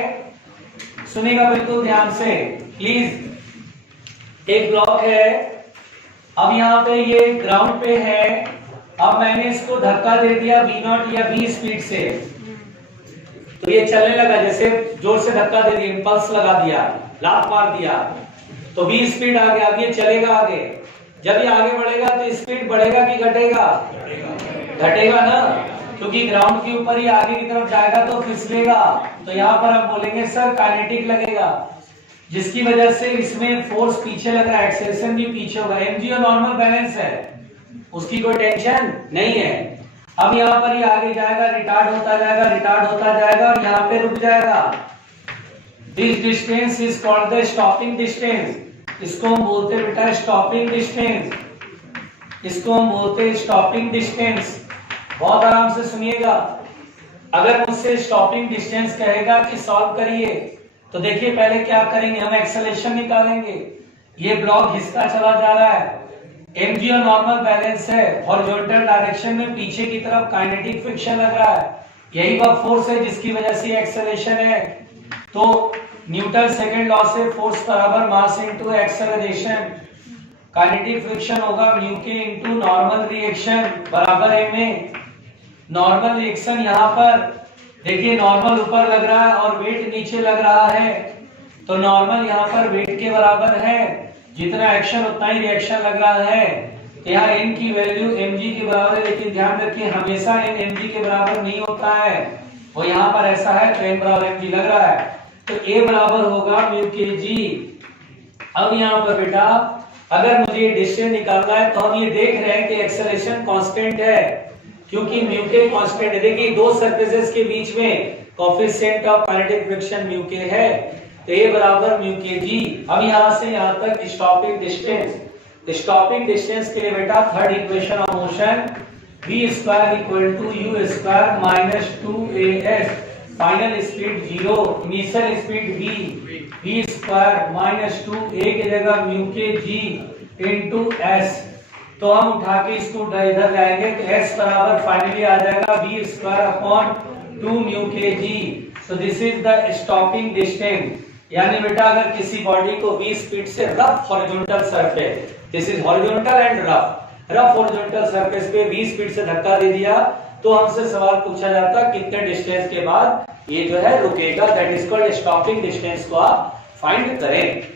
सुनिएगा बिल्कुल ध्यान से प्लीज। एक ब्लॉक है अब यहाँ पे ये ग्राउंड पे है, अब मैंने इसको धक्का दे दिया v0 या v स्पीड से, तो ये चलने लगा, जैसे जोर से धक्का दे दिया, इंपल्स लगा दिया, लात मार दिया, तो v स्पीड आ गया, अब ये चलेगा आगे। जब ये आगे बढ़ेगा तो स्पीड बढ़ेगा कि घटेगा? घटेगा ना, क्योंकि ग्राउंड के ऊपर ही आगे की तरफ जाएगा तो फिसलेगा। तो यहाँ पर हम बोलेंगे सर काइनेटिक लगेगा, जिसकी वजह से इसमें फोर्स पीछे लग रहा है, एक्सेलरेशन भी पीछे होगा। mg नॉर्मल बैलेंस है, उसकी कोई टेंशन नहीं है। अब यहाँ पर ये आगे जाएगा, रिटार्ड होता जाएगा, रिटार्ड होता जाएगा और यहाँ पे रुक जाएगा। This distance is called the stopping distance. इसको हम बोलते हैं बेटा स्टॉपिंग डिस्टेंस, इसको हम बोलते हैं स्टॉपिंग डिस्टेंस। बहुत आराम से सुनिएगा, अगर मुझसे स्टॉपिंग डिस्टेंस कहेगा कि सॉल्व करिए, तो देखिए पहले क्या करेंगे, हम एक्सेलरेशन निकालेंगे। ये ब्लॉक घिसता चला जा रहा है, mg नॉर्मल बैलेंस है, हॉरिजॉन्टल डायरेक्शन में पीछे की तरफ काइनेटिक फ्रिक्शन लग रहा है, यही वह फोर्स है जिसकी वजह से एक्सेलरेशन है। तो न्यूटन सेकंड लॉ से फोर्स बराबर mass into acceleration, kinetic friction होगा म्यू के इनटू नॉर्मल रिएक्शन बराबर ma। नॉर्मल रिएक्शन यहाँ पर देखिए, नॉर्मल ऊपर लग रहा है और वेट नीचे लग रहा है, तो नॉर्मल यहाँ पर वेट के बराबर है, जितना एक्शन उतना ही रिएक्शन लग रहा है। यहाँ n की वैल्यू mg के बराबर है, लेकिन ध्यान रखिए हमेशा n mg के बराबर नहीं होता है, वो यहाँ पर ऐसा है तो n बराबर mg लग रहा है, तो a बराबर होगा म्यू के जी। अब यहाँ पर बेटा अगर मुझे ये डिस्टेंस निकालना है तो हम ये देख रहे हैं कि एक्सेलरेशन कांस्टेंट है, क्योंकि म्यू के कांस्टेंट है। देखिए दो सरफेसेस के बीच में coefficient of kinetic friction mu के है, तो a बराबर म्यू के जी। अब यहाँ से यहाँ तक स्टॉपिंग डिस्टेंस, स्टॉपिंग डिस्टेंस के लिए बेटा third equation of motion v square equal to u square minus 2as, final speed 0, initial speed v square minus 2a की जगह म्यू के जी इनटू s। तो हम उठा के इसको इधर लाएंगे तो s बराबर फाइनली आ जाएगा v square upon 2 mu k g. So this is the stopping distance. यानी बेटा अगर किसी बॉडी को v स्पीड से rough horizontal surface, this is horizontal and rough horizontal surface पे v स्पीड से धक्का दे दिया, तो हमसे सवाल पूछा जाता कितने डिस्टेंस के बाद ये जो है रुकेगा, that is called stopping distance को आप फाइंड करें।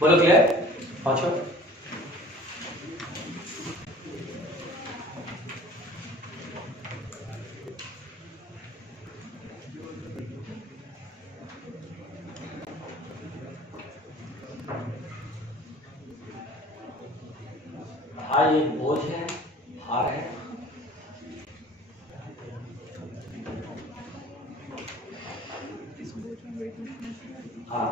बोलो क्लियर? पांचों हाँ, ये बोझ है, हार है। हाँ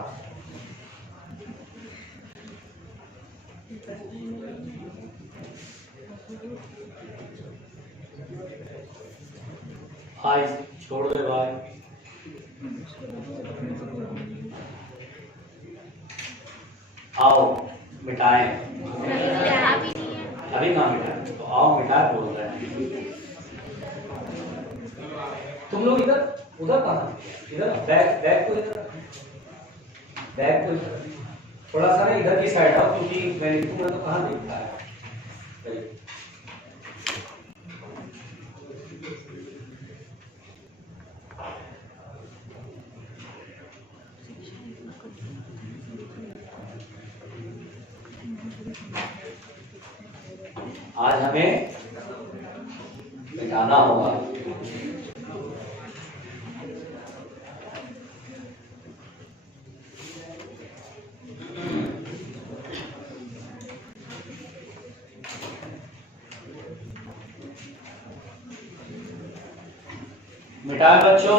हाँ, छोड़ दे भाई। आओ मिटाएं, अभी कहाँ मिटाएं, तो आओ मिटाए बोल रहे हैं। तुम लोग इधर, उधर कहाँ, इधर बैग को इधर, बैग को इधर थोड़ा सा ना इधर की साइड आओ, क्योंकि मैं लिखूंगा तो कहाँ दिखता है। आज हमें मिटाना होगा। मिटाए बच्चों,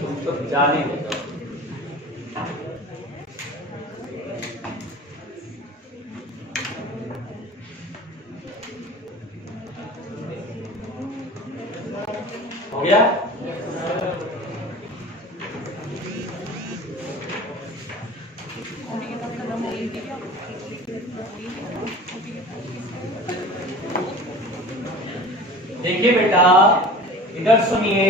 तुम तो जाने दो। हो गया? देखिए बेटा इधर सुनिए,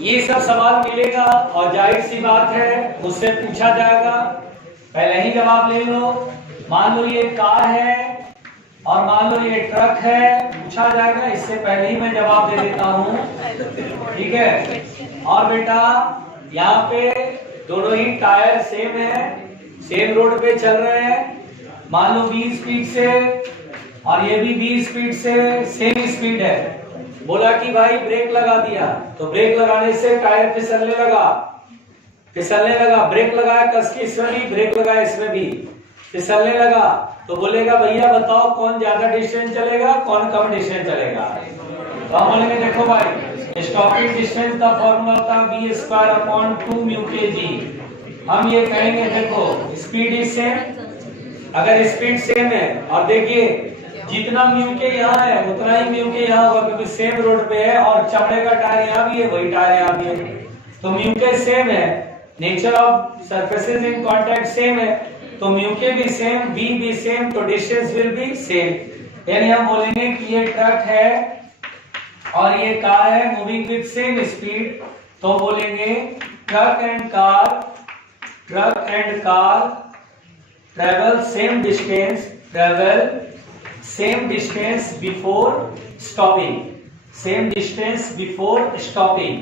ये सब सवाल मिलेगा और जाहिर सी बात है मुझसे पूछा जाएगा, पहले ही जवाब ले लो। मान लो ये कार है और मान लो ये ट्रक है, पूछा जाएगा, इससे पहले ही मैं जवाब दे देता हूँ, ठीक है। और बेटा यहाँ पे दोनों ही टायर सेम है, सेम रोड पे चल रहे हैं, मान लो 20 स्पीड से और ये भी 20 स्पीड से सेम स्पीड है। बोला कि भाई ब्रेक लगा दिया, तो ब्रेक लगाने से टायर फिसलने लगा, ब्रेक लगाया कस के, इसमें भी ब्रेक लगाया, इसमें भी फिसलने लगा, तो बोलेगा भैया बताओ कौन ज्यादा डिस्टेंस चलेगा, कौन कम डिस्टेंस चलेगा। तो हम बोलेंगे देखो भाई स्टॉपिंग डिस्टेंस का फॉर्मूला होता है v²/2 म्यू के जी। हम ये कहेंगे देखो स्पीड इज सेम, अगर स्पीड सेम है और देखिए जितना म्यू के यहाँ है उतना ही म्यू के यहाँ होगा, क्योंकि सेम रोड पे है और चमड़े का टायर यहाँ भी है, वही टायर यहाँ भी है, तो म्यू के सेम है, nature of surfaces in contact same है, तो म्यू के भी सेम, v भी सेम, तो डिस्टेंस विल बी सेम। यानी हम बोलेंगे कि ये ट्रक है और ये कार है मूविंग विद सेम स्पीड, तो बोलेंगे truck and car travel same distance before stopping,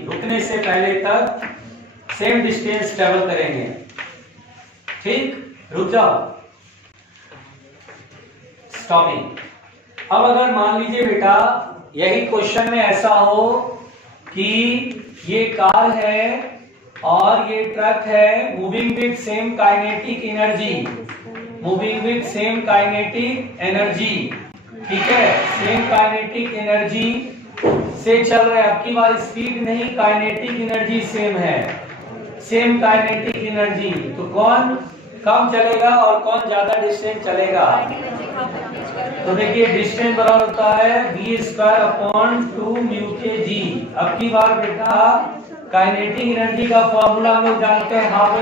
रुकने से पहले तक सेम डिस्टेंस ट्रेवल करेंगे, ठीक, रुक जाओ, स्टॉपिंग। अब अगर मान लीजिए बेटा यही क्वेश्चन में ऐसा हो कि ये कार है और ये ट्रक है, moving with same kinetic energy, ठीक है, सेम काइनेटिक एनर्जी से चल रहे हैं। अब की बार स्पीड नहीं, काइनेटिक एनर्जी सेम है, सेम काइनेटिक एनर्जी, तो कौन कम चलेगा और कौन ज्यादा डिस्टेंस चलेगा। तो देखिए डिस्टेंस बराबर होता है v²/2 म्यू के जी। अब की बार बेटा काइनेटिक एनर्जी का फॉर्मूला हम लोग जानते हैं ½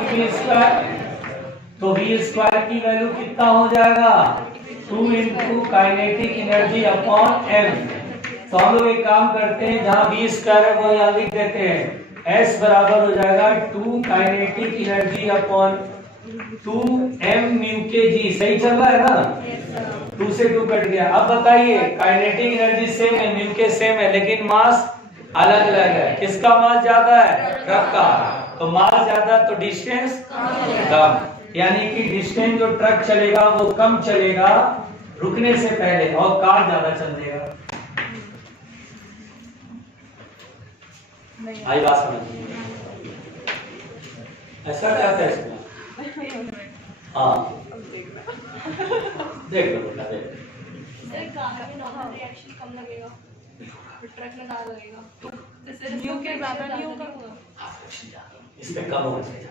तो v² की वैल्यू कितना हो जाएगा 2 into kinetic energy upon m। तो हम लोग एक काम करते हैं, जहां v² है वो यहाँ लिख देते हैं, s बराबर हो जाएगा 2 kinetic energy upon 2 m mu k जी। सही चल रहा है ना, 2 से 2 कट गया। अब बताइए काइनेटिक एनर्जी सेम है, म्यू के सेम है, लेकिन मास अलग अलग है, किसका मास ज्यादा है, ट्रक का, तो मास ज्यादा तो डिस्टेंस कम, यानी कि डिस्टेंस जो ट्रक चलेगा वो कम चलेगा रुकने से पहले और कार ज्यादा चल देगा। आई बात समझ, ऐसा क्या था इसमें, हाँ देख लो बेटा, देख रिएक्शन कम लगेगा, ट्रक में ज्यादा लगेगा, म्यू के ज्यादा नहीं होगा, इसमें कम होना चाहिए।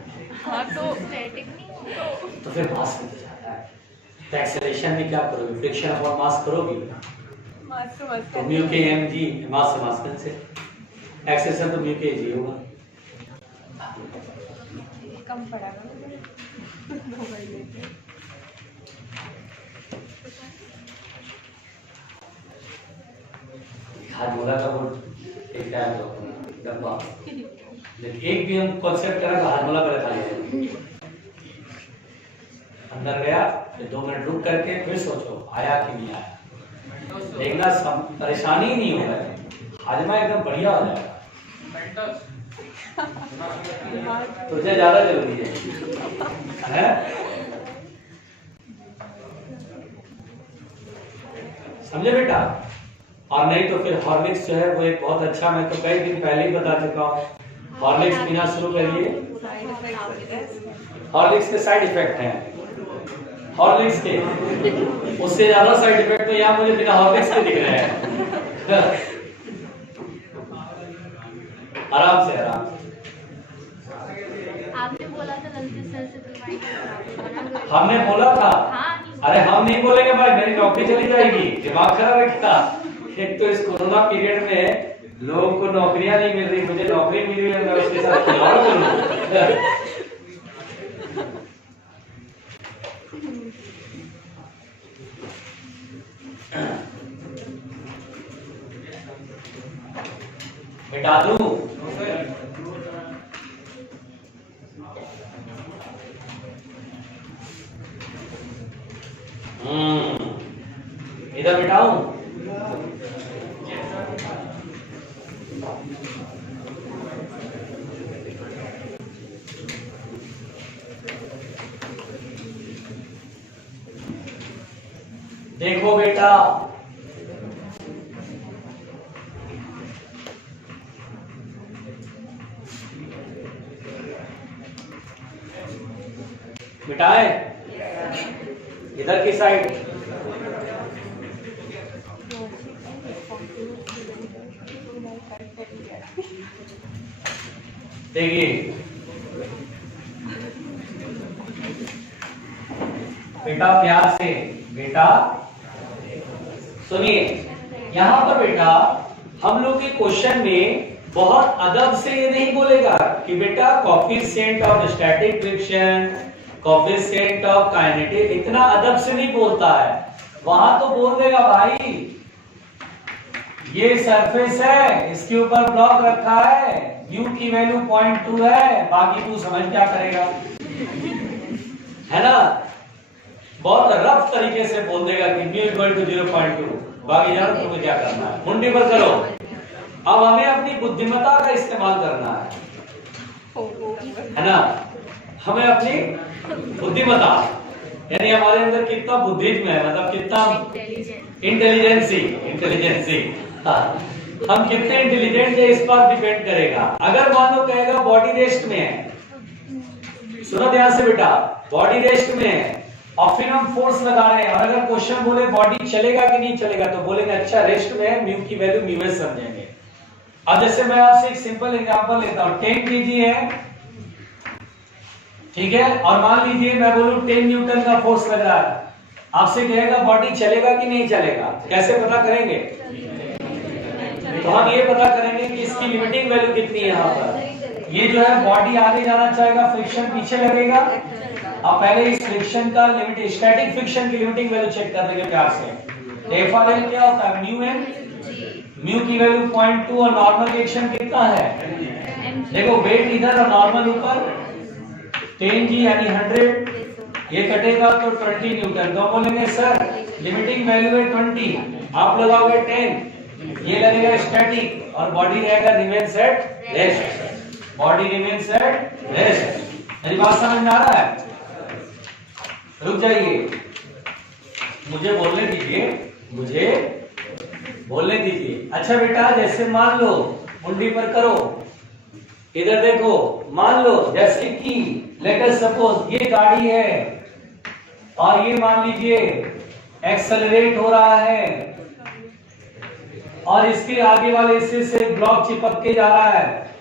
हाँ तो स्टैटिक नहीं होगा, तो फिर मास कितना जाता है, तो एक्सेलरेशन में क्या करोगे, फ्रिक्शन अपॉन मास करोगे, मास से मास, तो म्यू के एम जी, मास से मास कैंसिल, एक्सेलरेशन तो म्यू के जी होगा, कम पड़ेगा। हार्मोला का वो एक डब्बा, लेकिन एक भी हम कॉन्सेप्ट करा तो हार्मोला पहले खा लिया, अंदर गया फिर 2 मिनट रुक करके फिर सोचो आया कि नहीं आया, देखना परेशानी ही नहीं होगा, हाजमा एकदम बढ़िया हो जाएगा। तुझे ज्यादा जरूरी है? समझे बेटा? और नहीं तो फिर हॉर्लिक्स जो है वो एक बहुत अच्छा, मैं तो कई दिन पहले ही बता चुका हूँ, हॉर्लिक्स पीना शुरू करिए। हॉर्लिक्स के साइड इफेक्ट हैं, हॉर्लिक्स के, उससे ज्यादा साइड इफेक्ट तो यहाँ मुझे बिना हॉर्लिक्स के दिख रहे हैं। आराम से आराम से। आपने बोला था गलती से हमने बोला था, अरे हम नहीं बोलेंगे भाई, मेरी नौकरी चली जाएगी, दिमाग खराब रखता। एक तो इस कोरोना पीरियड में लोगों को नौकरियां नहीं मिल रही, मुझे नौकरी मिली है, मैं उसके साथ खिलवाड़ करूं। मिटा दूं? इधर बिठाऊं? देखो बेटा, बिठाए इधर की साइड। देखिए बेटा, प्यार से बेटा सुनिए, यहां पर बेटा हम लोग के क्वेश्चन में बहुत अदब से ये नहीं बोलेगा कि बेटा coefficient of static friction, coefficient of kinetic, इतना अदब से नहीं बोलता है। वहां तो बोल देगा भाई ये सरफेस है, इसके ऊपर ब्लॉक रखा है, u की वैल्यू 0.2 है, बाकी तू समझ क्या करेगा, है ना। बहुत रफ तरीके से बोल देगा कि mu इक्वल टू 0.2, बाकी जानो तुम्हें क्या करना है, मुंडी पर करो। अब हमें अपनी बुद्धिमत्ता का इस्तेमाल करना है ना, हमें अपनी बुद्धिमत्ता, यानी हमारे अंदर कितना बुद्धिज्म है, मतलब कितना इंटेलिजेंसी, हाँ, हम कितने इंटेलिजेंट है इस पर डिपेंड करेगा। अगर मान लो कहेगा बॉडी रेस्ट में है, सुनो ध्यान से बेटा, बॉडी रेस्ट में है और फिर हम फोर्स लगा रहे हैं, और अगर क्वेश्चन बोले बॉडी चलेगा कि नहीं चलेगा, तो बोलेंगे अच्छा रेस्ट में है, म्यू की वैल्यू म्यू एस समझेंगे। अब जैसे मैं आपसे एक सिंपल एग्जांपल लेता हूं, 10 kg है, ठीक है, और मान लीजिए मैं बोलूं 10 न्यूटन का फोर्स लग रहा है, आपसे कहेगा बॉडी चलेगा कि नहीं चलेगा, कैसे पता करेंगे? तो हम ये पता करेंगे कि इसकी लिमिटिंग वैल्यू कितनी है। यहाँ पर ये जो है बॉडी आगे जाना चाहेगा, फ्रिक्शन पीछे लगेगा, आप पहले इस फ्रिक्शन का लिमिट, स्टैटिक फ्रिक्शन की लिमिटिंग वैल्यू चेक कर लेंगे प्यार से। एफ आर एल क्या होता है, म्यू एन, म्यू की वैल्यू 0.2 और नॉर्मल रिएक्शन कितना है, देखो वेट इधर और नॉर्मल ऊपर, 10 जी यानी 100, ये कटेगा तो 20 न्यूटन। तो बोलेंगे सर लिमिटिंग वैल्यू है 20, आप लगाओगे 10, ये लगेगा स्टैटिक और बॉडी रहेगा remains at rest, body remains at rest. मेरी बात समझ में आ रहा है? रुक जाइए, मुझे बोलने दीजिए, अच्छा बेटा जैसे मान लो, मुंडी पर करो, इधर देखो, मान लो जैसे कि लेट अस सपोज ये गाड़ी है और ये मान लीजिए एक्सेलरेट हो रहा है और इसके आगे वाले हिस्से से ब्लॉक चिपक के जा रहा है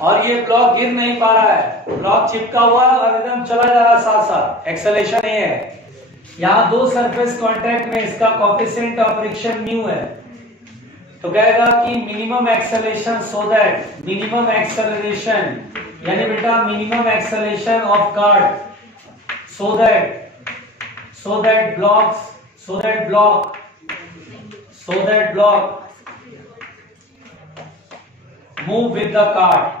और ये ब्लॉक गिर नहीं पा रहा है, ब्लॉक चिपका हुआ और एकदम चला जा रहा है साथ साथ, एक्सेलेरेशन ये है। यहाँ दो सरफेस कांटेक्ट में इसका कोएफिशिएंट ऑफ फ्रिक्शन म्यू है, तो कहेगा कि minimum acceleration, so that minimum acceleration यानी बेटा minimum acceleration of card, so that block move with the cart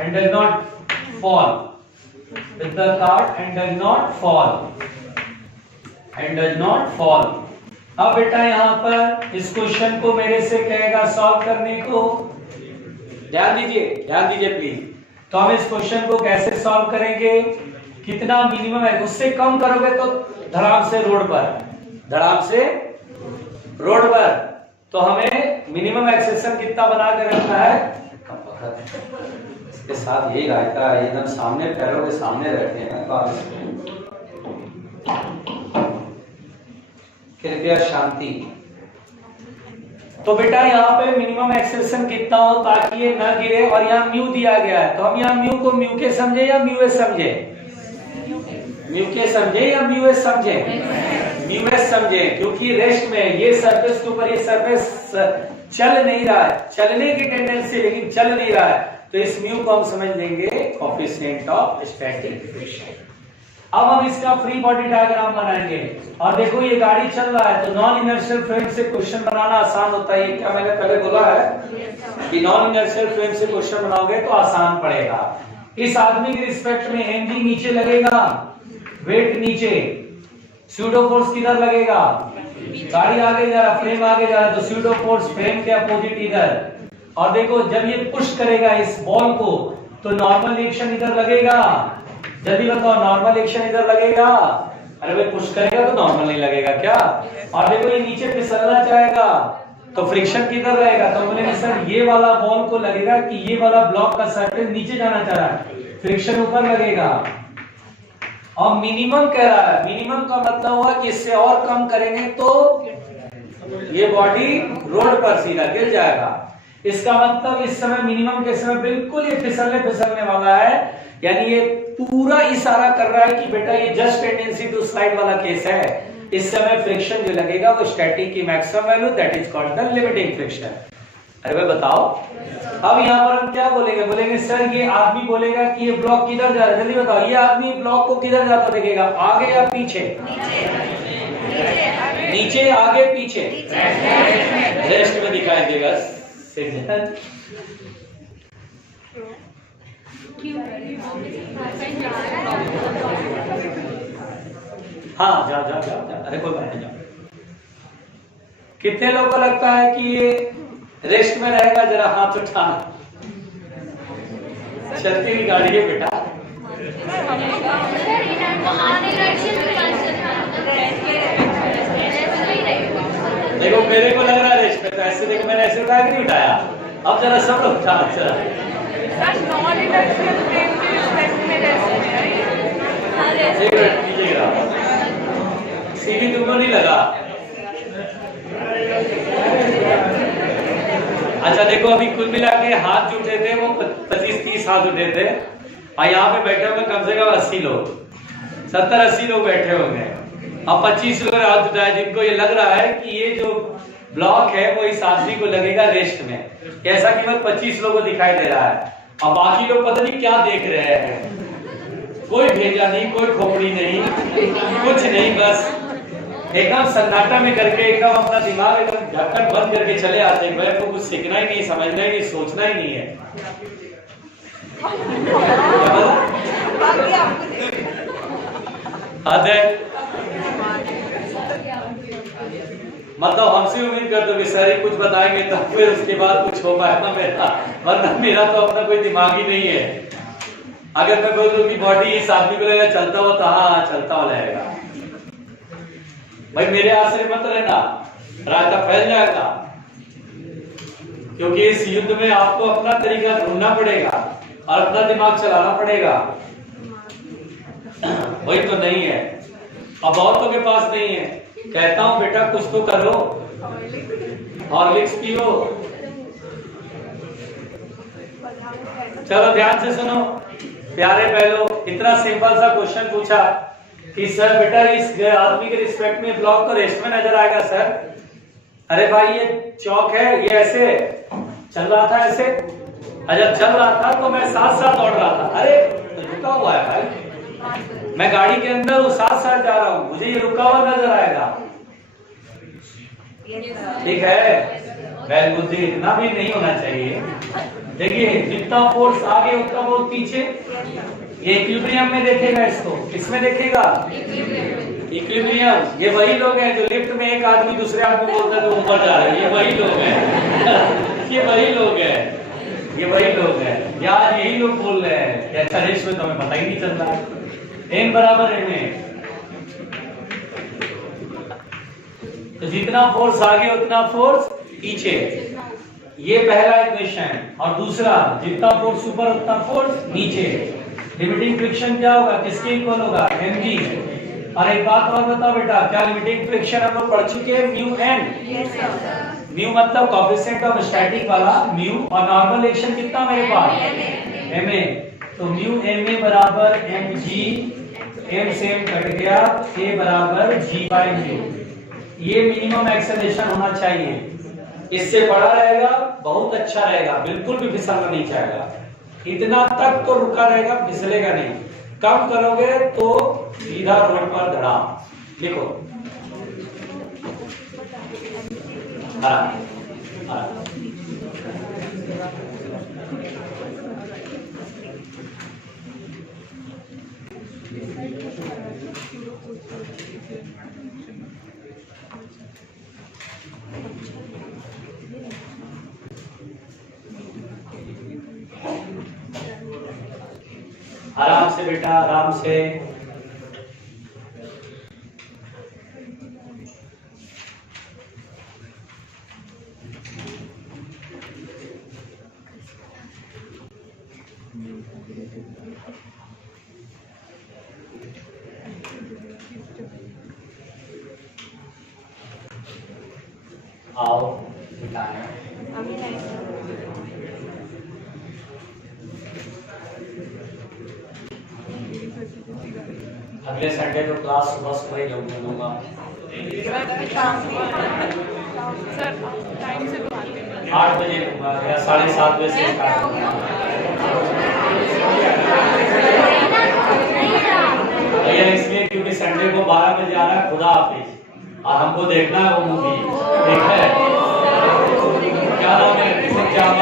and does not fall, with the cart and does not fall। अब बेटा यहाँ पर इस क्वेश्चन को मेरे से कहेगा सॉल्व करने को, ध्यान दीजिए प्लीज। तो हम इस क्वेश्चन को कैसे सॉल्व करेंगे, कितना मिनिमम है, उससे कम करोगे तो धड़ाम से रोड पर, तो हमें मिनिमम एक्सेशन कितना बना के रखना है, इसके साथ यही रहता है, एकदम सामने, पैरों के सामने रहते हैं, कृपया शांति। तो बेटा यहाँ पे मिनिमम एक्सेशन कितना हो ताकि ये न गिरे, और यहाँ म्यू दिया गया है, तो हम यहाँ म्यू को म्यू के समझे या म्यू एस समझे, म्यू के समझे या म्यू एस समझे, म्यू एस समझे, क्योंकि रेस्ट में ये सरफेस के ऊपर ये सरफेस चल नहीं रहा है, चलने की टेंडेंसी लेकिन चल नहीं रहा है, तो इस म्यू को हम समझ लेंगे कोएफिशिएंट ऑफ स्टैटिक फ्रिक्शन। अब हम इसका फ्री बॉडी डायग्राम बनाएंगे, और देखो ये गाड़ी चल रहा है, तो नॉन इनर्शियल फ्रेम से क्वेश्चन बनाना आसान होता है, क्या मैंने पहले बोला है कि नॉन इनर्शियल फ्रेम से क्वेश्चन बनाओगे तो आसान पड़ेगा। इस आदमी के रिस्पेक्ट में mg नीचे लगेगा, वेट नीचे, स्यूडो फोर्स किधर लगेगा, गाड़ी आगे जा रहा, फ्रेम आगे जा रहा, तो स्यूडो फोर्स फ्रेम के अपोजिट इधर। और देखो जब ये पुश करेगा इस बॉल को तो नॉर्मल एक्शन इधर लगेगा, जल्दी बताओ नॉर्मल एक्शन इधर लगेगा, अरे भाई पुश करेगा तो नॉर्मल नहीं लगेगा क्या। और देखो ये नीचे फिसलना चाहेगा तो फ्रिक्शन किधर रहेगा, तो बोले सर ये वाला बॉल को लगेगा कि ये वाला ब्लॉक का सरफेस नीचे जाना चाह रहा है, फ्रिक्शन ऊपर लगेगा। और मिनिमम कह रहा है, मिनिमम का मतलब हुआ कि इससे और कम करेंगे तो ये बॉडी रोड पर सीधा गिर जाएगा। इसका मतलब इस समय मिनिमम के समय बिल्कुल ये फिसलने वाला है, यानी ये पूरा इशारा कर रहा है कि बेटा ये जस्ट टेंडेंसी टू स्लाइड वाला केस है। इस समय फ्रिक्शन जो लगेगा वो स्टैटिक की maximum value, that is called the limiting friction. अरे भाई बताओ अब यहाँ पर हम क्या बोलेंगे, बोलेंगे सर ये आदमी बोलेगा कि ये ब्लॉक किधर जा रहा है, जल्दी बताओ ये आदमी ब्लॉक को किधर जाता देखेगा, आगे या पीछे, नीचे आगे पीछे, रेस्ट में दिखाई देगा। हाँ जा जा जा, जा। अरे कोई बात नहीं जा। कितने लोगों को लगता है कि ये रेस्ट में रहेगा, जरा हाथ उठाना। चलती हुई गाड़ी है बेटा, देखो मेरे को लग रहा है रेस्ट में, तो ऐसे देखो मैंने ऐसे उठा के नहीं उठाया, अब जरा सब लोग उठा चला। सीधी तुमको नहीं लगा। अच्छा देखो अभी कुल मिला के हाथ जो उठे थे वो 25-30 हाथ उठे थे, और यहाँ पे बैठे होंगे कम से कम 80 लोग, 70-80 लोग बैठे होंगे। अब 25 लोग हाथ उठाए जिनको ये लग रहा है कि ये जो ब्लॉक है वो इस आदमी को लगेगा रेस्ट में। कैसा कीमत 25 लोगों को दिखाई दे रहा है, और बाकी लोग पता नहीं क्या देख रहे हैं, कोई भेजा नहीं, कोई खोपड़ी नहीं, कुछ नहीं, बस एकदम सन्नाटा में करके एकदम अपना दिमाग एकदम ढक्कन बंद करके चले आते हैं। मेरे को कुछ सीखना ही नहीं, समझना ही नहीं, सोचना ही नहीं है। मतलब हमसे उम्मीद कर दो कि सर ही कुछ बताएंगे तब फिर उसके बाद कुछ हो पाएगा मेरा, मतलब मेरा तो अपना कोई दिमाग ही नहीं है। अगर मैं बोल दूं कि बॉडी इस आदमी को लगेगा चलता हुआ, तो हाँ चलता हुआ रहेगा। भाई मेरे आश्रय मत रहना, रास्ता फैल जाएगा, क्योंकि इस युद्ध में आपको अपना तरीका ढूंढना पड़ेगा और अपना दिमाग चलाना पड़ेगा। वही तो नहीं है, अब बहुतों के पास नहीं है। कहता हूं बेटा कुछ तो करो, हॉर्लिक्स पियो। चलो ध्यान से सुनो प्यारे पहलो, इतना सिंपल सा क्वेश्चन पूछा कि सर बेटा इस आदमी के रिस्पेक्ट में ब्लॉक तो रेस्ट में नजर आएगा सर। अरे भाई ये चौक है, ये ऐसे चल रहा था, ऐसे जब चल रहा था तो मैं साथ साथ दौड़ रहा था। अरे तो रुका हुआ है भाई, मैं गाड़ी के अंदर वो साथ साथ जा रहा हूँ, मुझे ये रुका हुआ नजर आएगा। ठीक है, बैल बुद्धि इतना भी नहीं होना चाहिए। देखिए जितना फोर्स आगे उतना बहुत पीछे, ये इक्विलिब्रियम में देखेगा, इसको किसमें देखेगा, इक्विलिब्रियम। ये वही लोग हैं जो लिफ्ट में एक आदमी दूसरे आदमी बोलता है तो ऊपर जा रहे हैं, ये वही लोग हैं। ये वही लोग हैं, ये वही लोग हैं, यार यही लोग बोल रहे हैं कि अच्छा रेस में तो हमें पता ही नहीं चल रहा है, एम बराबर एम ए। तो जितना फोर्स आगे उतना फोर्स पीछे, ये पहला इक्वेशन। और दूसरा जितना फोर्स ऊपर उतना फोर्स नीचे। लिमिटिंग फ्रिक्शन क्या होगा, किसके इक्वल होगा, mg। और एक बात और बताओ बेटा, क्या लिमिटिंग फ्रिक्शन हम लोग पढ़ चुके हैं, म्यू एन। म्यू मतलब कोएफिशिएंट ऑफ स्टैटिक वाला म्यू, और नॉर्मल एक्शन कितना मेरे पास, ma। तो म्यू ma बराबर mg, m से m कट गया, a बराबर g बाय म्यू। ये मिनिमम एक्सेलरेशन होना चाहिए, इससे बड़ा रहेगा बहुत अच्छा रहेगा, बिल्कुल भी फिसलना नहीं चाहेगा। इतना तक तो रुका रहेगा, फिसलेगा नहीं। कम करोगे तो सीधा रोड पर धड़ाम। लिखो आराम से बेटा, आराम से। आओ बिठाएं। अगले संडे को क्लास सुबह सुबह ही लूंगा। सर टाइम से 8 बजे लूंगा या 7:30 बजे से स्टार्ट होगा। भैया इसलिए क्योंकि संडे को 12 बजे आ रहा है खुदा हाफिज, और हमको देखना है वो मूवी। ठीक है, क्या नाम है? किशन चावल।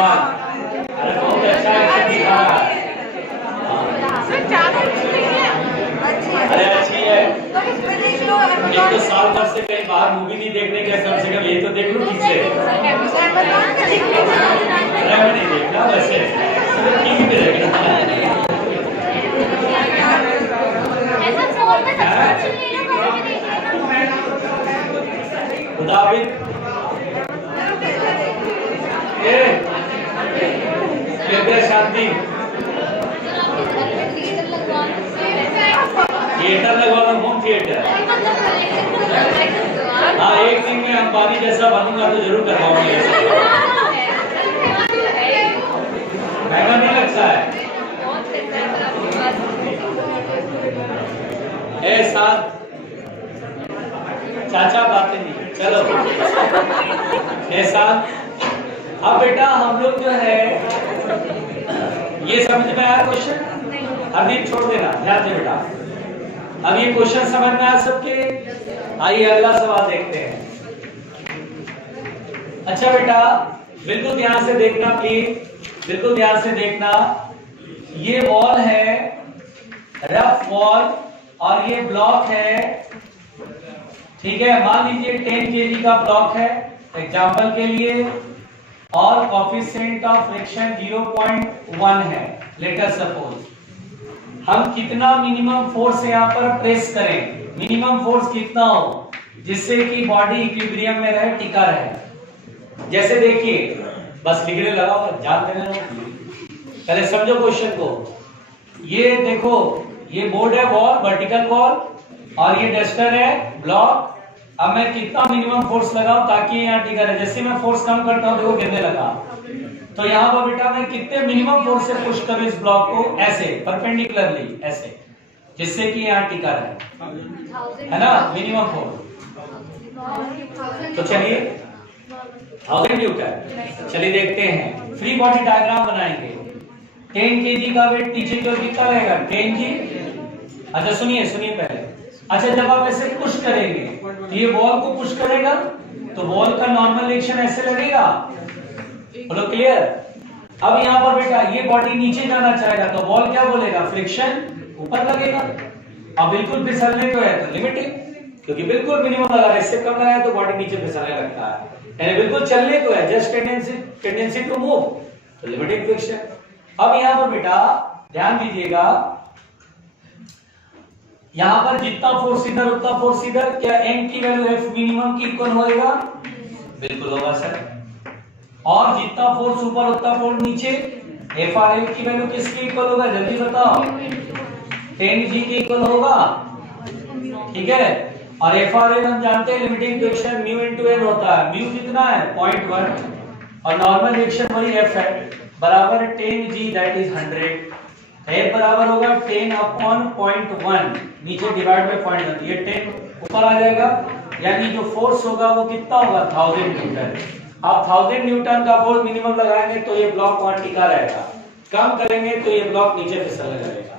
अरे बहुत अच्छा एक्शन दिखा रहा है। अरे अच्छी है। एक तो साल भर से कहीं बाहर मूवी नहीं देखने गया, कम से कम ये तो देख लो ठीक से। अरे मैं नहीं देखना वैसे, ठीक है। खुदा हाफिज। शांति। थिएटर लगवा लो, होम थिएटर। हाँ, एक दिन में अंबानी जैसा बनूंगा तो जरूर करवाऊंगा। महंगा नहीं लगता है। साथ चाचा बातें नहीं, चलो साथ। अब बेटा हम लोग जो है ये समझ में आया क्वेश्चन? अभी छोड़ देना, ध्यान से बेटा। अब ये क्वेश्चन समझ में आया सबके? आइए अगला सवाल देखते हैं। अच्छा बेटा बिल्कुल ध्यान से देखना प्लीज, बिल्कुल ध्यान से देखना। ये वॉल है, रफ वॉल, और ये ब्लॉक है। ठीक है, मान लीजिए 10 kg का ब्लॉक है एग्जांपल के लिए, और कोएफिशिएंट ऑफ फ्रिक्शन 0.1 है। लेट अस सपोज हम कितना मिनिमम फोर्स यहाँ पर प्रेस करें, मिनिमम फोर्स कितना हो जिससे कि बॉडी इक्विलिब्रियम में रहे, टिका रहे। जैसे देखिए, बस लिखने लगा और जान देना, पहले समझो क्वेश्चन को। ये देखो, ये बोर्ड है वॉल, वर्टिकल वॉल, और ये डस्टर है ब्लॉक। अब मैं कितना मिनिमम फोर्स लगाऊं ताकि यहाँ टिका रहे। जैसे मैं फोर्स कम करता हूँ देखो गिरने लगा, तो यहाँ पर बेटा मैं कितने मिनिमम फोर्स से पुश करूं इस ब्लॉक को, ऐसे परपेंडिकुलरली ऐसे, जिससे कि यहाँ टिका रहे, है ना, मिनिमम फोर्स। तो चलिए 1000 न्यूटन। चलिए देखते हैं, फ्री बॉडी डायग्राम बनाएंगे। 10 kg का वेट नीचे की ओर कितना रहेगा, 10 g। अच्छा सुनिए सुनिए पहले। अच्छा जब आप ऐसे पुश करेंगे तो ये वॉल को पुश करेगा, तो वॉल का नॉर्मल एक्शन ऐसे लगेगा। बोलो क्लियर? अब यहाँ पर बेटा ये बॉडी नीचे जाना चाहेगा तो वॉल क्या बोलेगा, फ्रिक्शन ऊपर लगेगा। अब बिल्कुल फिसलने को है तो लिमिटिंग, क्योंकि बिल्कुल मिनिमम लगा रहा है, इससे कम लगा है तो बॉडी नीचे फिसलने लगता है। यानी बिल्कुल चलने को है, जस्ट टेंडेंसी टू मूव, तो लिमिटिंग फ्रिक्शन। अब यहाँ पर बेटा ध्यान दीजिएगा, यहां पर जितना फोर्स इधर उतना फोर्स इधर, क्या m की वैल्यू f मिनिमम की इक्वल होएगा? बिल्कुल होगा सर। और जितना फोर्स ऊपर उतना फोर्स नीचे, FRL की वैल्यू किसकी इक्वल होगा, जल्दी बताओ? 10 g के इक्वल होगा। ठीक है, और FRL हम जानते हैं limiting friction mu into n होता है। म्यू कितना है, 0.1, और नॉर्मल फ्रिक्शन वही f है, बराबर 10 g दैट इज 100। F बराबर होगा 10/0.1, नीचे डिवाइड बाय 0.1, ये 10 ऊपर आ जाएगा, यानी जो फोर्स होगा वो कितना होगा, 1000 न्यूटन। आप 1000 न्यूटन का फोर्स मिनिमम लगाएंगे तो ये ब्लॉक वहां टिका रहेगा, कम करेंगे तो ये ब्लॉक नीचे फिसलने लगेगा।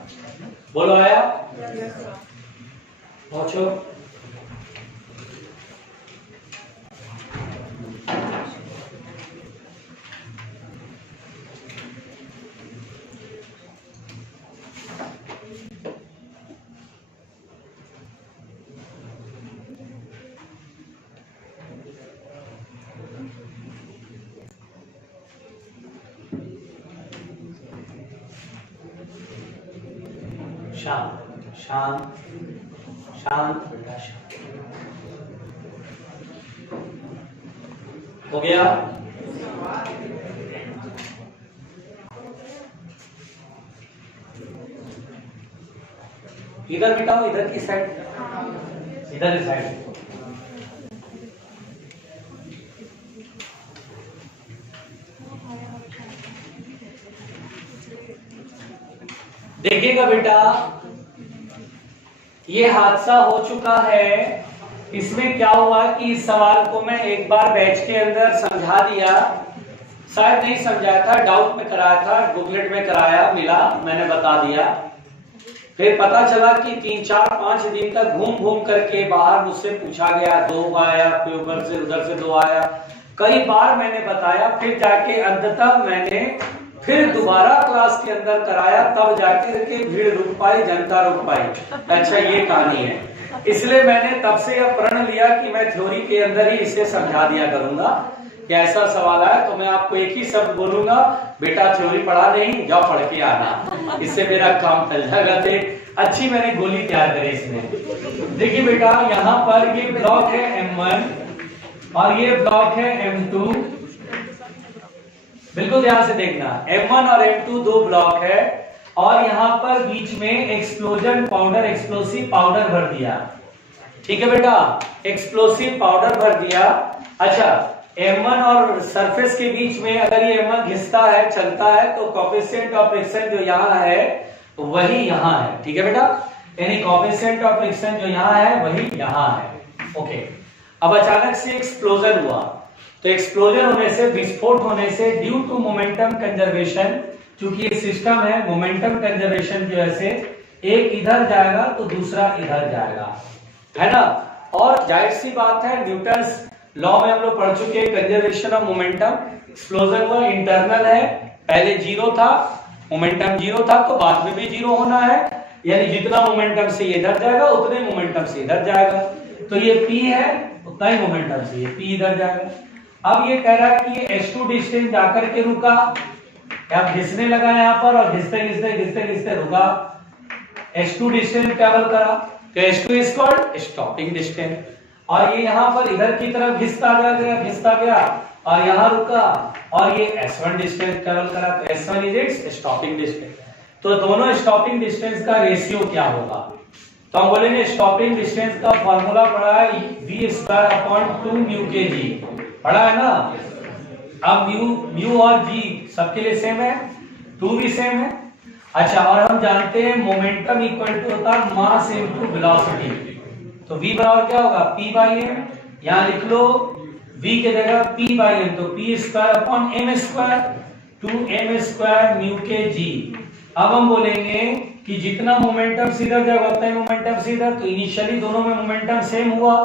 बोलो आया? पहुंचो। शांत शांत शांत बेटा शांत। हो गया? इधर बिठाओ, इधर की साइड, इधर की साइड। देखिएगा बेटा, ये हादसा हो चुका है। इसमें क्या हुआ कि इस सवाल को मैं एक बार बैच के अंदर समझा दिया, शायद नहीं समझाया था, डाउट में कराया था, बुकलेट में कराया, मिला, मैंने बता दिया। फिर पता चला कि 3, 4, 5 दिन तक घूम घूम करके बाहर मुझसे पूछा गया, 2 आया, फिर उधर से 2 आया, कई बार मैंने बताया, फिर जाके अंततः मैंने फिर दोबारा क्लास के अंदर कराया, तब जाके के भीड़ रुक पाई, जनता रुक पाई। अच्छा, ये कहानी है। इसलिए मैंने तब से यह प्रण लिया कि मैं थ्योरी के अंदर ही इसे समझा दिया करूंगा कि ऐसा सवाल आया तो मैं आपको एक ही शब्द बोलूंगा, बेटा थ्योरी पढ़ा नहीं, जाओ पढ़ के आना, इससे मेरा काम चल जाएगा। अच्छी मैंने गोली तैयार करी इसमें। देखिए बेटा, यहाँ पर ये ब्लॉक है M1 और ये ब्लॉक है M2। बिल्कुल ध्यान से देखना, M1 और M2 दो ब्लॉक है और यहाँ पर बीच में एक्सप्लोजन पाउडर, एक्सप्लोसिव पाउडर भर दिया। ठीक है बेटा, एक्सप्लोसिव पाउडर भर दिया। अच्छा, M1 और सरफेस के बीच में अगर ये M1 घिसता है, चलता है, तो कोएफिशिएंट ऑफ फ्रिक्शन जो यहाँ है वही यहाँ है। ठीक है बेटा, यानी कोएफिशिएंट ऑफ फ्रिक्शन जो यहाँ है वही यहाँ है। ओके, अब अचानक से एक्सप्लोजन हुआ, तो एक्सप्लोजन होने से, विस्फोट होने से, ड्यू टू मोमेंटम कंजर्वेशन, चूंकि ये सिस्टम है, मोमेंटम कंजर्वेशन की वजह से एक इधर जाएगा तो दूसरा इधर जाएगा, है ना। और जाहिर सी बात है, न्यूटन्स लॉ में हम लोग पढ़ चुके हैं, कंजर्वेशन ऑफ मोमेंटम। एक्सप्लोजन वो इंटरनल है, पहले 0 था, मोमेंटम 0 था, तो बाद में भी 0 होना है, यानी जितना मोमेंटम से इधर जाएगा उतने मोमेंटम से इधर जाएगा। तो ये P है, उतना ही मोमेंटम से ये P इधर जाएगा। अब ये कह रहा है कि ये H2 डिस्टेंस जाकर के रुका, अब घिसने लगा यहाँ पर और घिसते घिसते घिसते घिसते रुका, H2 डिस्टेंस ट्रेवल करा, तो H2 is called stopping distance. और ये यहाँ पर इधर की तरफ घिसता गया और यहाँ रुका और ये S1 डिस्टेंस ट्रेवल करा, तो S1 is its stopping distance. तो दोनों स्टॉपिंग डिस्टेंस का रेशियो क्या होगा? तो हम बोलेंगे स्टॉपिंग डिस्टेंस का फॉर्मूला पढ़ा है v²/2 μ kg, पढ़ा है ना। अब म्यू और जी सबके लिए सेम है, 2 भी सेम है। अच्छा, और हम जानते हैं मोमेंटम इक्वल टू होता है मास इनटू वेलोसिटी, तो v बराबर क्या होगा? p/m। यहाँ लिख लो v के जगह p/m, तो p²/m², 2m² म्यू kg। अब हम बोलेंगे कि जितना मोमेंटम सीधा जाएगा उतना ही मोमेंटम सीधा, तो इनिशियली दोनों में मोमेंटम सेम हुआ,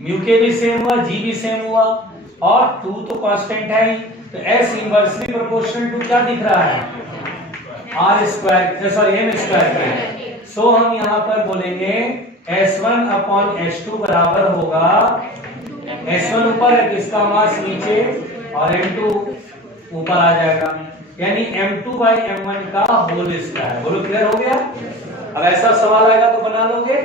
म्यू के भी सेम हुआ, जी भी सेम हुआ, और 2 तो कांस्टेंट है ही, तो S इनवर्सली प्रोपोर्शनल टू क्या दिख रहा है? m²। सो हम यहाँ पर बोलेंगे S1/H2 बराबर होगा, S1 ऊपर है तो इसका मास नीचे और M2 ऊपर आ जाएगा, यानी M2/M1 का होल स्क्वायर। बोलो क्लियर हो गया? अब ऐसा सवाल आएगा तो बना लोगे।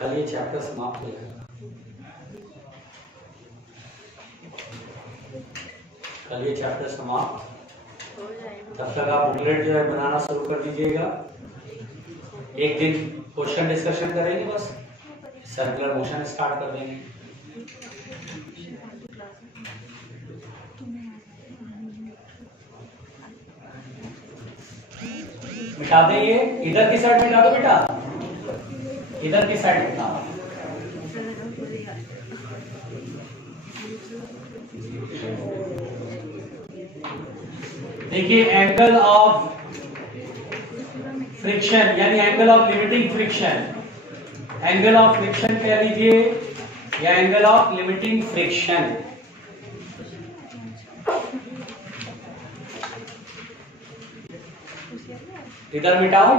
कल ये चैप्टर समाप्त हो जाएगा, कल ये चैप्टर समाप्त हो जाएगा। तब तक आप बुकलेट जो है बनाना शुरू कर दीजिएगा। एक दिन क्वेश्चन डिस्कशन करेंगे, बस सर्कुलर मोशन स्टार्ट कर देंगे। मिटा दें ये, इधर की साइड मिटा दो बेटा, इधर की साइड मिटा। देखिए एंगल ऑफ फ्रिक्शन यानी angle of limiting friction, angle of friction कह लीजिए या एंगल ऑफ लिमिटिंग फ्रिक्शन। इधर मिटाओ,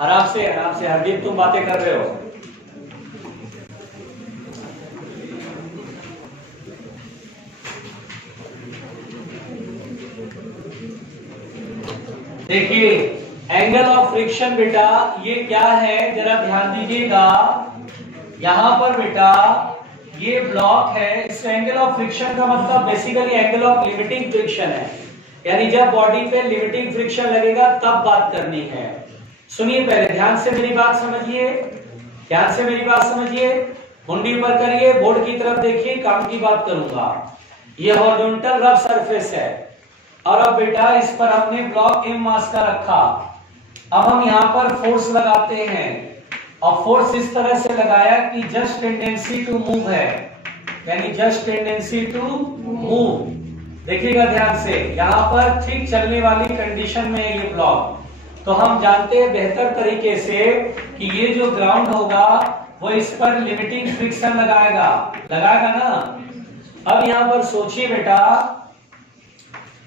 आराम से हरदीप तुम बातें कर रहे हो। देखिए एंगल ऑफ फ्रिक्शन बेटा ये क्या है जरा ध्यान दीजिएगा। यहां पर बेटा ये ब्लॉक है, इस एंगल ऑफ फ्रिक्शन का मतलब basically angle of limiting friction है, यानी जब बॉडी पे लिमिटिंग फ्रिक्शन लगेगा तब बात करनी है। सुनिए पहले ध्यान से मेरी बात समझिए, ध्यान से मेरी बात समझिए, मुंडी ऊपर करिए, बोर्ड की तरफ देखिए, काम की बात करूंगा। ये हॉरिजॉन्टल रफ सरफेस है और अब बेटा इस पर हमने ब्लॉक एम मास का रखा। अब हम यहाँ पर फोर्स लगाते हैं और फोर्स इस तरह से लगाया कि जस्ट टेंडेंसी टू मूव है, यानी जस्ट टेंडेंसी टू मूव। देखिएगा ध्यान से, यहाँ पर ठीक चलने वाली कंडीशन में है ये ब्लॉक। तो हम जानते हैं बेहतर तरीके से कि ये जो ग्राउंड होगा वो इस पर लिमिटिंग फ्रिक्शन लगाएगा ना। अब यहाँ पर सोचिए बेटा,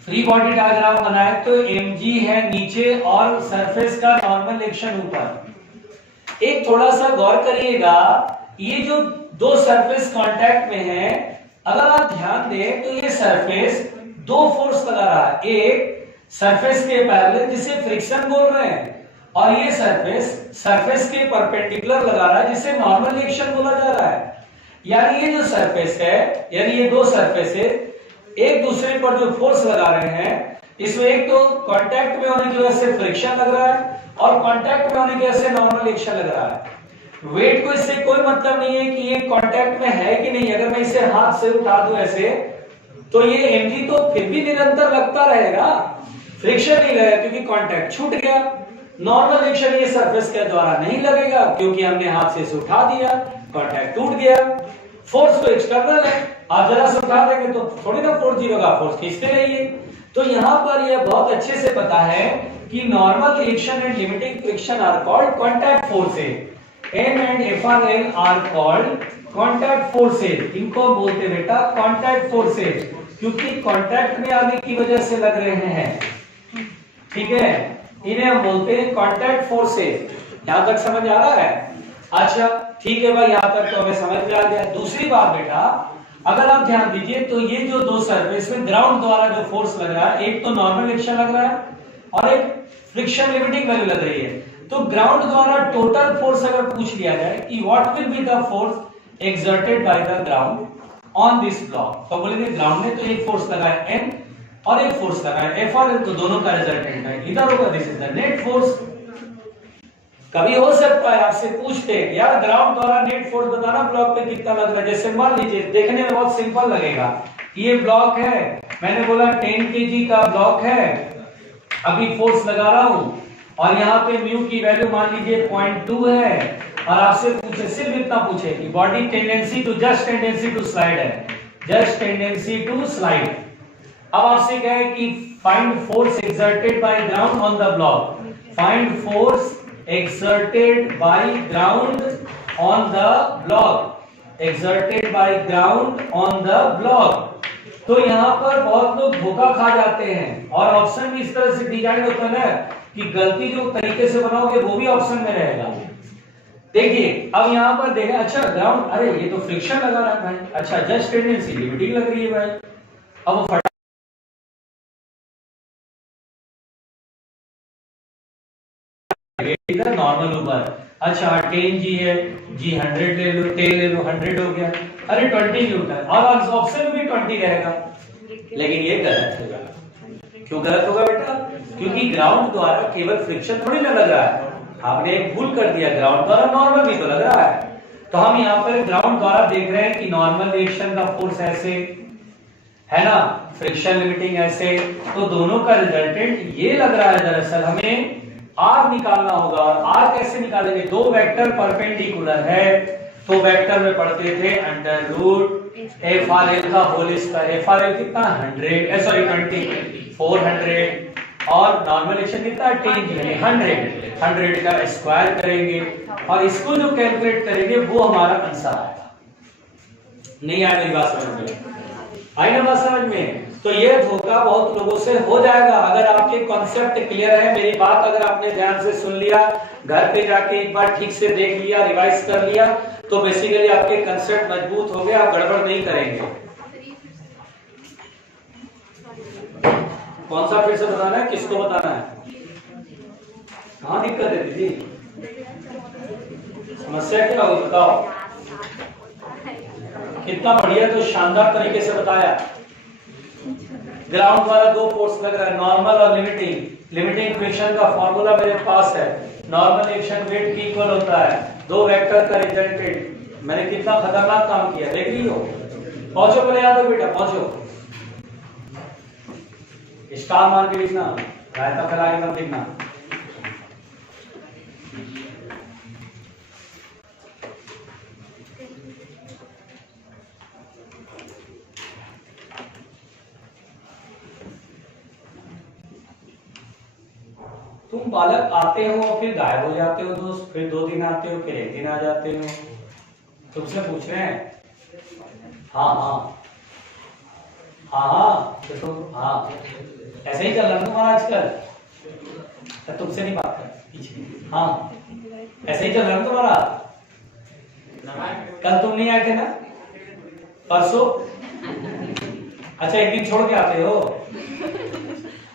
फ्री बॉडी डायग्राम बनाए तो mg है नीचे और सरफेस का नॉर्मल एक्शन ऊपर। एक थोड़ा सा गौर करिएगा, ये जो दो सरफेस कांटेक्ट में है, अगर आप ध्यान दें तो ये सरफेस दो फोर्स लगा रहा है, एक सरफेस के पैरेलल जिसे फ्रिक्शन बोल रहे हैं, और ये सरफेस के परपेंडिकुलर लगा रहा है जिसे नॉर्मल एक्शन बोला जा रहा है। यानी ये जो सरफेस है, यानी ये दो सरफेस है, एक दूसरे पर जो फोर्स लगा रहे हैं, इसमें एक तो कांटेक्ट में होने की वजह से फ्रिक्शन लग रहा है और कांटेक्ट में होने की वजह से नॉर्मल एक्शन लग रहा है। वेट को इससे कोई मतलब नहीं है कि ये कांटेक्ट में है कि नहीं। अगर मैं इसे हाथ से उठा दूं ऐसे, तो ये mg तो फिर भी निरंतर लगता रहेगा, फ्रिक्शन नहीं लगेगा क्योंकि कांटेक्ट छूट गया। नॉर्मल एक्शन ये सरफेस के द्वारा नहीं लगेगा क्योंकि हमने हाथ से इसे उठा दिया, कांटेक्ट टूट गया। फोर्स तो एक्सटर्नल है, आप जरा से उठा देंगे तो थोड़ी ना फोर्स जीरो का, फोर्स खींचते रहिए। तो यहाँ पर यह बहुत अच्छे से पता है कि normal action and limiting friction are called contact forces. M and FRL are called contact forces. इनको बोलते बेटा कांटेक्ट फोर्सेज, क्योंकि कांटेक्ट में आने की वजह से लग रहे हैं, ठीक है। इन्हें हम बोलते हैं कांटेक्ट फोर्सेज। यहां तक समझ आ रहा है? अच्छा ठीक है भाई, यहां तक तो हमें समझ में आ गया। दूसरी बात बेटा, अगर आप ध्यान दीजिए तो ये जो दो सरफेस में ग्राउंड द्वारा जो फोर्स लग रहा है, एक तो नॉर्मल एक्शन लग रहा है और एक फ्रिक्शन लिमिटिंग वैल्यू लग रही है। तो ग्राउंड द्वारा टोटल फोर्स अगर पूछ लिया जाए कि what will be the force exerted by the ground on this block, तो बोलेंगे ग्राउंड ने तो एक फोर्स लगाया एन और एक फोर्स लगाया एफ, और तो दोनों का रिजल्टेंट है इधर होगा, this is the net force. कभी हो सकता है आपसे पूछते हैं यार ग्राउंड द्वारा नेट फोर्स बताना ब्लॉक पे कितना लग रहा है। जैसे मान लीजिए, देखने में बहुत सिंपल लगेगा, ये ब्लॉक है, मैंने बोला 10 kg का ब्लॉक है, अभी फोर्स लगा रहा हूं और यहाँ पे म्यू की वैल्यू मान लीजिए 0.2 है, और आपसे पूछे सिर्फ इतना पूछे कि body tendency to just tendency to slide है, जस्ट टेंडेंसी टू स्लाइड। अब आपसे कहे कि find force exerted by ground on the block, find force exerted by ground on the block, exerted by ground on the block। तो यहाँ पर बहुत लोग धोखा खा जाते हैं और ऑप्शन भी इस तरह से डिजाइन होता है ना कि गलती जो तरीके से बनाओगे वो भी ऑप्शन में रहेगा। देखिए अब यहाँ पर देखा, अच्छा ग्राउंड, अरे ये तो फ्रिक्शन लगा रहा है भाई, अच्छा जस्ट टेंडेंसी लिमिटिंग लग रही है भाई। अब वो इधर नॉर्मल ऊपर, अच्छा 10 जी है, जी 100 ले लो, 10 ले लो, 100 हो गया, अरे 20 न्यूटन, और ऑप्शन में भी 20 रहेगा, लेकिन ये गलत होगा। क्यों गलत होगा बेटा? क्योंकि ग्राउंड द्वारा केवल फ्रिक्शन थोड़ी ना लग रहा है, आपने एक भूल कर दिया, ग्राउंड द्वारा नॉर्मल भी तो लग रहा है। तो हम यहाँ पर ग्राउंड द्वारा देख रहे हैं कि नॉर्मल एक्शन का फोर्स ऐसे है ना, फ्रिक्शन लिमिटिंग ऐसे, तो दोनों का रिजल्टेंट ये लग रहा है। दरअसल हमें आर निकालना होगा, और आर कैसे निकालेंगे? दो वेक्टर परपेंडिकुलर है, तो वेक्टर में पढ़ते थे under root F R L का whole square. F R L कितना? 100, सॉरी 20, 400 और नॉर्मल एक्शन कितना 10 यानी 100 का स्क्वायर करेंगे और इसको जो कैलकुलेट करेंगे वो हमारा आंसर आएगा। नहीं आया मेरी बात समझ में? आई ना बात समझ में? तो ये धोखा बहुत लोगों से हो जाएगा। अगर आपके कॉन्सेप्ट क्लियर है, मेरी बात अगर आपने ध्यान से सुन लिया, घर पे जाके एक बार ठीक से देख लिया, रिवाइज कर लिया, तो बेसिकली आपके कंसेप्ट मजबूत हो गए, आप गड़बड़ नहीं करेंगे। कौन सा फिर से बताना है, किसको बताना है? कहाँ दिक्कत है दीदी? समस्या क्या होगी बताओ? कितना बढ़िया, तो शानदार तरीके से बताया। ग्राउंड वाला दो फोर्स लग रहा है, नॉर्मल और लिमिटिंग। लिमिटिंग इक्वेशन का फॉर्मूला मेरे पास है, नॉर्मल एक्शन वेट की इक्वल होता है दो वेक्टर का रिजल्टेंट। मैंने कितना खतरनाक काम किया, देख लियो। पहुंचो पहले, याद हो बेटा, पहुंचो। स्टार मार के लिखना, रायता फैला के मत लिखना। तुम बालक आते हो फिर गायब हो जाते हो दोस्त, फिर 2 दिन आते हो फिर 1 दिन आ जाते हो। तुमसे पूछ रहे हैं। हाँ हाँ हाँ हाँ, तो तुम हाँ ऐसे ही चल रहा तुम्हारा आजकल, तो तुमसे नहीं बात कर पीछे। हाँ ऐसे ही चल रहा तुम्हारा। कल तुम नहीं आए थे ना, परसों? अच्छा, एक दिन छोड़ के आते हो,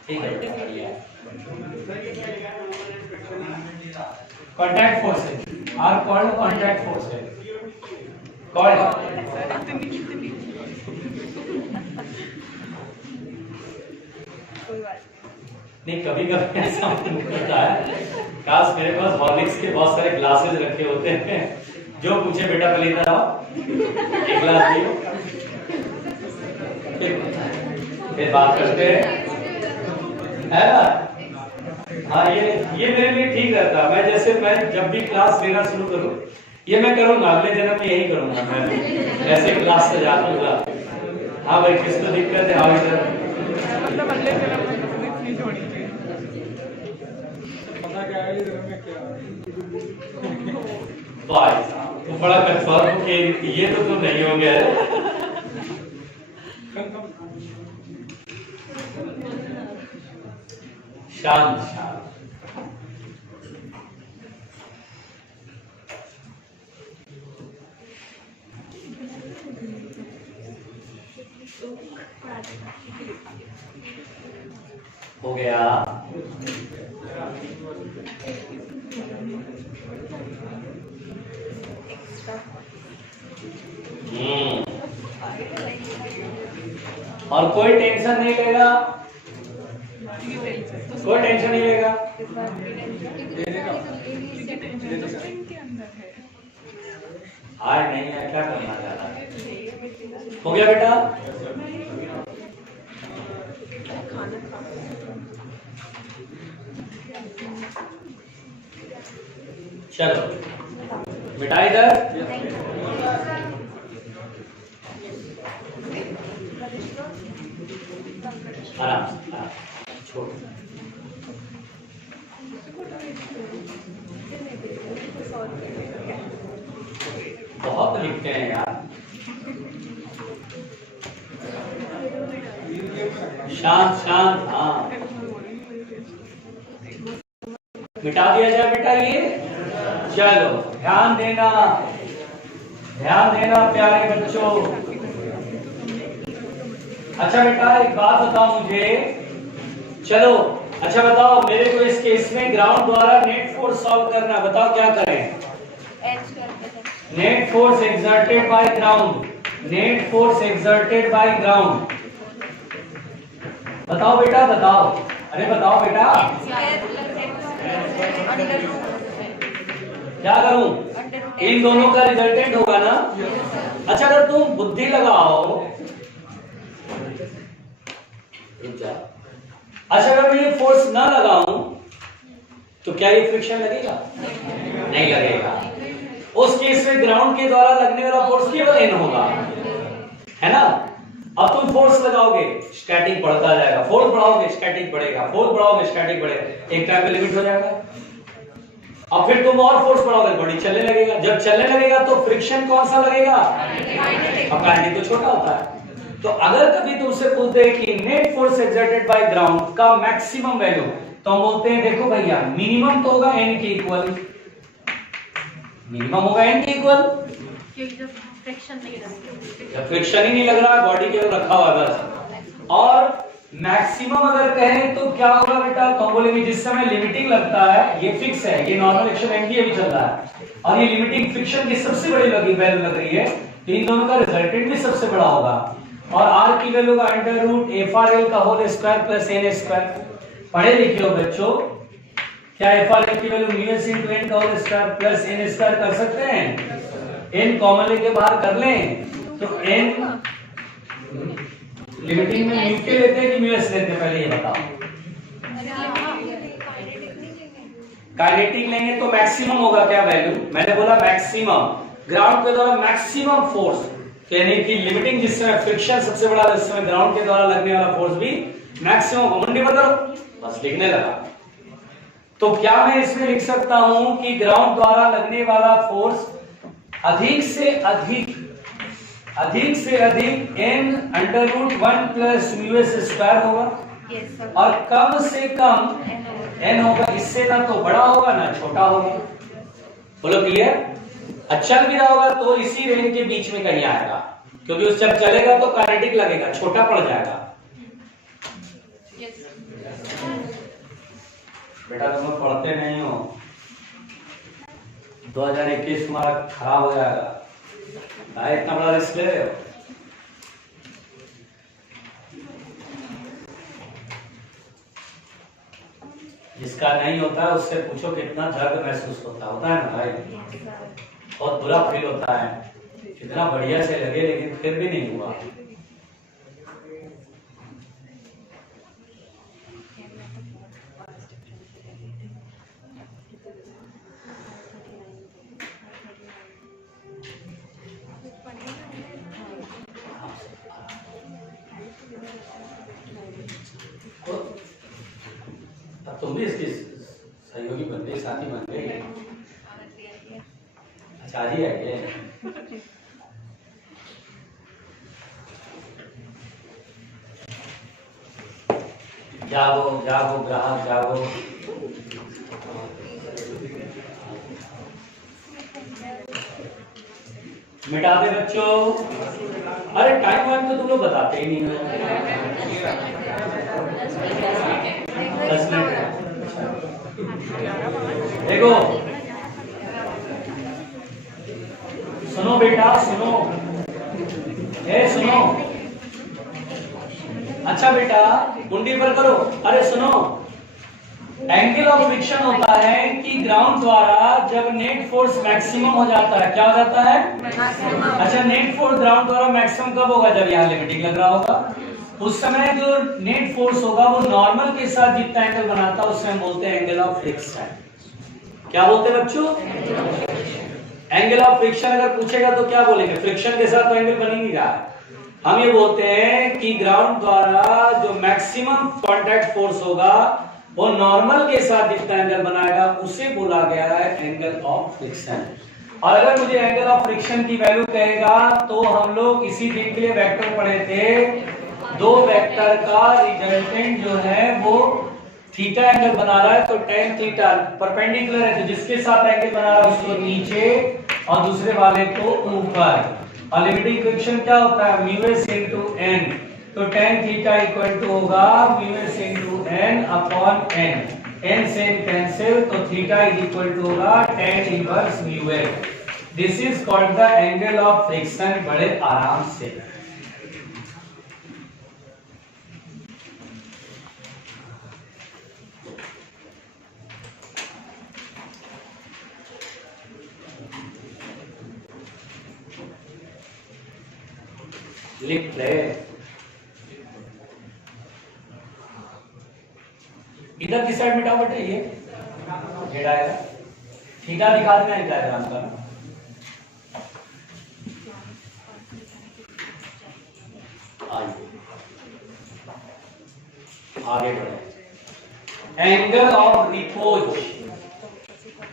ठीक है। Contact forces are called contact forces. Called. नहीं, कभी कभी ऐसा होता है, काश मेरे पास हॉर्लिक्स के बहुत सारे ग्लासेस रखे होते हैं, जो पूछे बेटा पहले इधर आओ, एक गिलास पियो, फिर बात करते हैं, है ना? हाँ, ये मेरे लिए ठीक रहता है। मैं जब भी क्लास लेना शुरू करूँ, ये मैं करूँगा, अगले जन्म में यही करूँगा, मैं ऐसे क्लास सजा दूंगा। हाँ भाई, किसको दिक्कत है? आओ इधर। मतलब अगले जन्म में कितनी चीज होनी चाहिए, पता क्या है इधर में क्या? भाई साहब, तो बड़ा कंफर्म कि ये तो तुम नहीं हो गया। शांत शांत। हो गया। और कोई टेंशन नहीं लेगा, कोई टेंशन नहीं लेगा। हाय नहीं है, क्या करना चाहता है? हो गया बेटा? चलो बेटा इधर। आराम से छोड़। बहुत लिखते हैं यार। शांत शांत। हाँ, मिटा दिया जाए बेटा ये। चलो ध्यान देना, ध्यान देना प्यारे बच्चों। अच्छा बेटा एक बात बताओ मुझे, चलो अच्छा बताओ मेरे को इस केस में ग्राउंड द्वारा नेट फोर्स सॉल्व करना, बताओ क्या करें? Net force exerted by ground, net force exerted by ground. बताओ बेटा बताओ, अरे बताओ बेटा क्या करूं? इन दोनों का रिजल्टेंट होगा ना। अच्छा अगर तुम बुद्धि लगाओ, अच्छा अगर मैं ये फोर्स ना लगाऊं तो क्या ये फ्रिक्शन लगेगा? नहीं लगेगा। उस केस में ग्राउंड के द्वारा लगने वाला फोर्स केवल N होगा, है ना? अब तुम फोर्स लगाओगे, स्टैटिक बढ़ता जाएगा, फोर्स बढ़ाओगे स्टैटिक बढ़ेगा, फोर्स बढ़ाओगे स्टैटिक बढ़ेगा, एक टाइम पे लिमिट हो जाएगा। अब फिर तुम और फोर्स बढ़ाओगे, बॉडी चलने लगेगा, जब चलने लगेगा तो फ्रिक्शन कौन सा लगेगा? अब काइनेटिक तो छोटा होता है। तो अगर कभी तुमसे पूछते हैं कि net force exerted by ground का मैक्सिमम वैल्यू, तो हम बोलते हैं देखो भैया मिनिमम तो होगा n के इक्वल, मिनिमम होगा n के इक्वल, जब फ्रिक्शन नहीं लग जब फ्रिक्शन ही नहीं लग रहा, बॉडी केवल रखा हुआ बस। और मैक्सिमम अगर कहें तो क्या होगा बेटा, तो हम बोलेंगे जिस समय लिमिटिंग लगता है, ये फिक्स है, ये नॉर्मल एक्शन एम की अभी चल रहा है, और ये लिमिटिंग फ्रिक्शन की सबसे बड़ी वैल्यू लग रही है, तो इन दोनों का रिजल्टेंट भी सबसे बड़ा होगा। और r की वैल्यू का अंडर रूट FRL का whole square plus n square. पढ़े लिखे हो बच्चों, क्या FRL की वैल्यू μs into n का whole square plus n square कर सकते हैं? n कॉमन लेके बाहर कर लें तो n लिमिटिंग में म्यू के लेते हैं कि म्यूएस लेते हैं, पहले ये बताओ। काइनेटिक लेंगे तो मैक्सिमम होगा क्या वैल्यू? मैंने बोला मैक्सिमम, ग्राउंड के द्वारा मैक्सिमम फोर्स, यानी कि लिमिटिंग जिस समय फ्रिक्शन सबसे बड़ा, उस समय ग्राउंड के द्वारा लगने वाला फोर्स भी मैक्सिमम। मुंडी बदलो, बस लिखने लगा। तो क्या मैं इसमें लिख सकता हूं कि ग्राउंड द्वारा लगने वाला फोर्स अधिक से अधिक n under root 1 plus mu s square होगा, और कम से कम n होगा, इससे ना तो बड़ा होगा ना छोटा होगा। बोलो क्लियर? अच्छा भी रहा होगा तो इसी रेंज के बीच में कहीं आएगा, क्योंकि उस जब चलेगा तो काइनेटिक लगेगा, छोटा पड़ जाएगा। बेटा तुम लोग पढ़ते नहीं हो, 2021 तुम्हारा खराब हो जाएगा, इतना बड़ा रिस्क ले रहे हो। जिसका नहीं होता है उससे पूछो कितना दर्द महसूस होता है ना भाई, बहुत बुरा फील होता है, कितना बढ़िया से लगे लेकिन फिर भी नहीं हुआ। अब तुम भी इसकी सहयोगी बन गई, साथी बन गई। अच्छा जी है ये। जागो जागो ग्राहक जागो। मिटा दे बच्चों। अरे टाइम वाइम तो तुम लोग बताते ही नहीं हो। 10 मिनट देखो, सुनो बेटा सुनो, सुनो। अच्छा बेटा कुंडी पर करो। अरे सुनो, एंगल ऑफ फ्रिक्शन होता है कि ग्राउंड द्वारा जब नेट फोर्स मैक्सिमम हो जाता है, क्या हो जाता है? अच्छा, नेट फोर्स ग्राउंड द्वारा मैक्सिमम कब होगा? जब यहाँ लिमिटिंग लग रहा होगा। उस समय जो नेट फोर्स होगा वो नॉर्मल के साथ जितना एंगल बनाता है उसमें बोलते हैं एंगल ऑफ फ्रिक्शन। क्या बोलते हैं बच्चों? Angle of friction. अगर पूछेगा तो क्या बोलेंगे? फ्रिक्शन के साथ तो एंगल बन ही नहीं रहा। हम ये बोलते हैं कि ग्राउंड द्वारा जो मैक्सिमम कांटेक्ट फोर्स होगा वो नॉर्मल के साथ जितना एंगल बनाएगा उसे बोला गया है एंगल ऑफ फ्रिक्शन। और अगर मुझे एंगल ऑफ फ्रिक्शन की वैल्यू कहेगा तो हम लोग इसी दिन के लिए वेक्टर पढ़े थे, दो वेक्टर का रिजल्टेंट जो है वो थीटा एंगल बना रहा है तो tan थीटा परपेंडिकुलर है, तो जिसके साथ एंगल बना रहा है उसको नीचे और दूसरे वाले को ऊपर। और लिमिटिंग फ्रिक्शन क्या होता है? म्यूएस इनटू n, तो tan थीटा इक्वल टू होगा mu s into n upon n, n से n कैंसिल, तो थीटा इज इक्वल टू होगा tan inverse mu s. This is called the angle of friction. बड़े आराम से लिख ले। इधर की साइड मिटाओ बेटे, ये आएगा, थीटा दिखा देना इस डायग्राम का। आगे बढ़े। Angle of repose,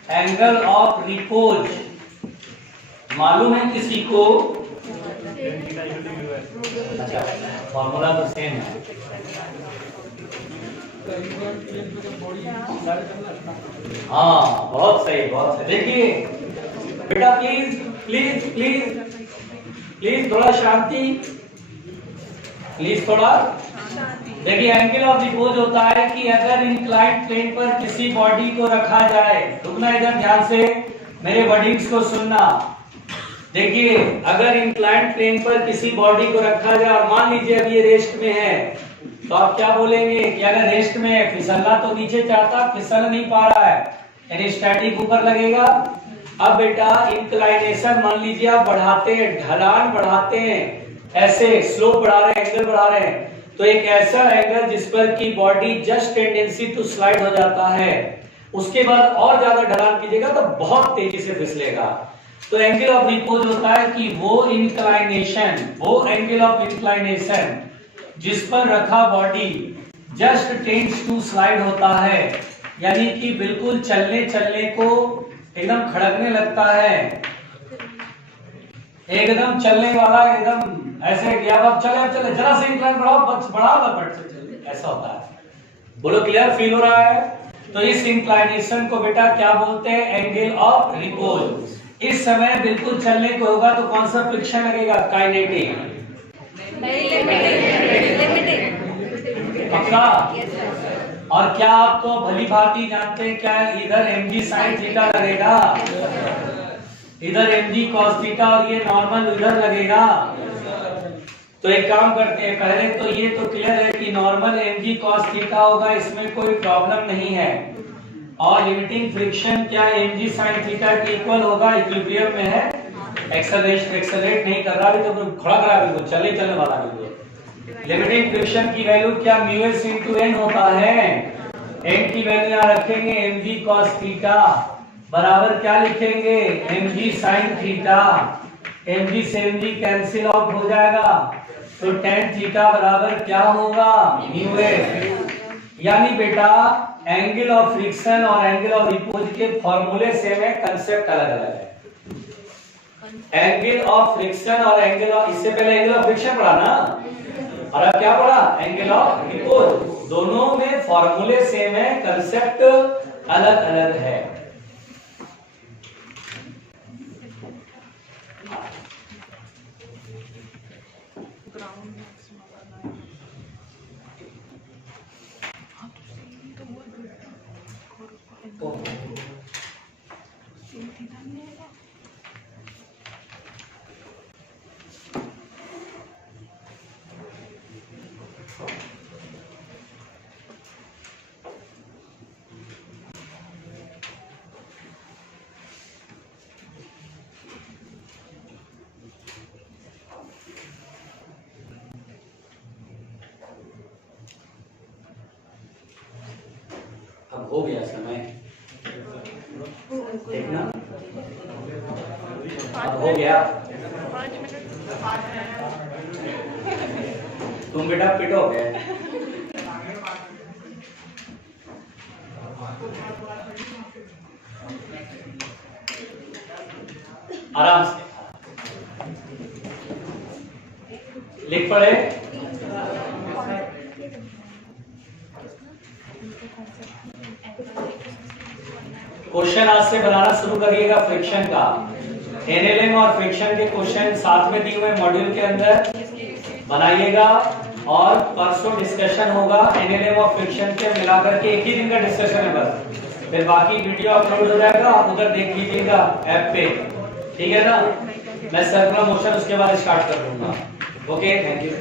angle of repose मालूम है किसी को? अच्छा, फॉर्मूला तो सेम है। हाँ बहुत सही, बहुत सही। देखिए बेटा प्लीज प्लीज प्लीज प्लीज थोड़ा शांति, प्लीज थोड़ा। देखिए एंगल ऑफ रिपोज होता है कि अगर इंक्लाइंड प्लेन पर किसी बॉडी को रखा जाए, रुकना इधर ध्यान से, मेरे वर्डिंग्स को सुनना। देखिए अगर इंक्लाइंड प्लेन पर किसी बॉडी को रखा जाए और मान लीजिए अब ये रेस्ट में है, तो आप क्या बोलेंगे कि अगर रेस्ट में है, फिसलना तो नीचे चाहता, फिसल नहीं पा रहा है, यानी स्टैटिक ऊपर लगेगा। अब बेटा इंक्लाइनेशन मान लीजिए आप बढ़ाते हैं, ढलान बढ़ाते हैं, ऐसे स्लोप बढ़ा रहे हैं, एंगल बढ़ा रहे हैं, तो एक ऐसा एंगल जिस पर की body just tendency to slide हो जाता है, उसके बाद और ज्यादा ढलान कीजिएगा तो बहुत तेजी से फिसलेगा। तो एंगल ऑफ रिपोज होता है कि वो इंक्लाइनेशन, वो एंगल ऑफ इंक्लाइनेशन जिस पर रखा body just tends to slide होता है, यानी कि बिल्कुल चलने चलने को एकदम खड़कने लगता है, एकदम चलने वाला एकदम ऐसे कि अब चले चले, जरा से इंक्लाइन बढ़ाओ, बढ़ाओ बट से चले, ऐसा होता है। बोलो क्लियर फील हो रहा है? तो इस इंक्लाइनेशन को बेटा क्या बोलते हैं? Angle of repose. इस समय बिल्कुल चलने को होगा तो कौन सा फ्रिक्शन लगेगा? काइनेटिक। पक्का? और क्या आप तो भली भांति जानते हैं क्या इधर mg sin थीटा लगेगा, इधर mg cos थीटा, और ये नॉर्मल इधर लगेगा। तो एक काम करते हैं, पहले तो ये तो क्लियर है कि नॉर्मल mg cos थीटा होगा, इसमें कोई प्रॉब्लम नहीं है। और लिमिटिंग फ्रिक्शन क्या mg sin थीटा के इक्वल होगा, इक्विलिब्रियम में है, एक्सेलरेट नहीं कर रहा, अभी तो खड़ा करा, बिल्कुल चलने वाला बिल्कुल। लिमिटिंग फ्रिक्शन की वैल्यू क्या μs into n होता है, n की वैल्यू यहाँ रखेंगे mg cos थीटा बराबर क्या लिखेंगे, mg sin थीटा, mg से mg कैंसिल आउट हो जाएगा, तो tan थीटा बराबर क्या होगा, μs। यानी बेटा एंगल ऑफ फ्रिक्शन और एंगल ऑफ रिपोज के फॉर्मूले सेम है, कंसेप्ट अलग अलग है। एंगल ऑफ फ्रिक्शन और एंगल ऑफ, इससे पहले एंगल ऑफ फ्रिक्शन पढ़ा ना, और अब क्या पढ़ा, एंगल ऑफ रिपोज। दोनों में फॉर्मूले सेम है, कंसेप्ट अलग अलग है। अब हो गया समय, देखना अब हो गया। तुम बेटा पिटो गए, आराम से लिख पड़े। क्वेश्चन आज से बनाना शुरू करिएगा फ्रिक्शन का। एनएलएम और फ्रिक्शन के क्वेश्चन साथ में दिए हुए मॉड्यूल के अंदर बनाइएगा, और परसों डिस्कशन होगा एनएलएम और फ्रिक्शन के मिलाकर के, एक ही दिन का डिस्कशन है बस, फिर बाकी वीडियो अपलोड हो जाएगा, आप उधर देख लीजिएगा ऐप पे, ठीक है ना। मैं सर्कुलर मोशन उसके बाद स्टार्ट कर दूंगा। Okay, thank you.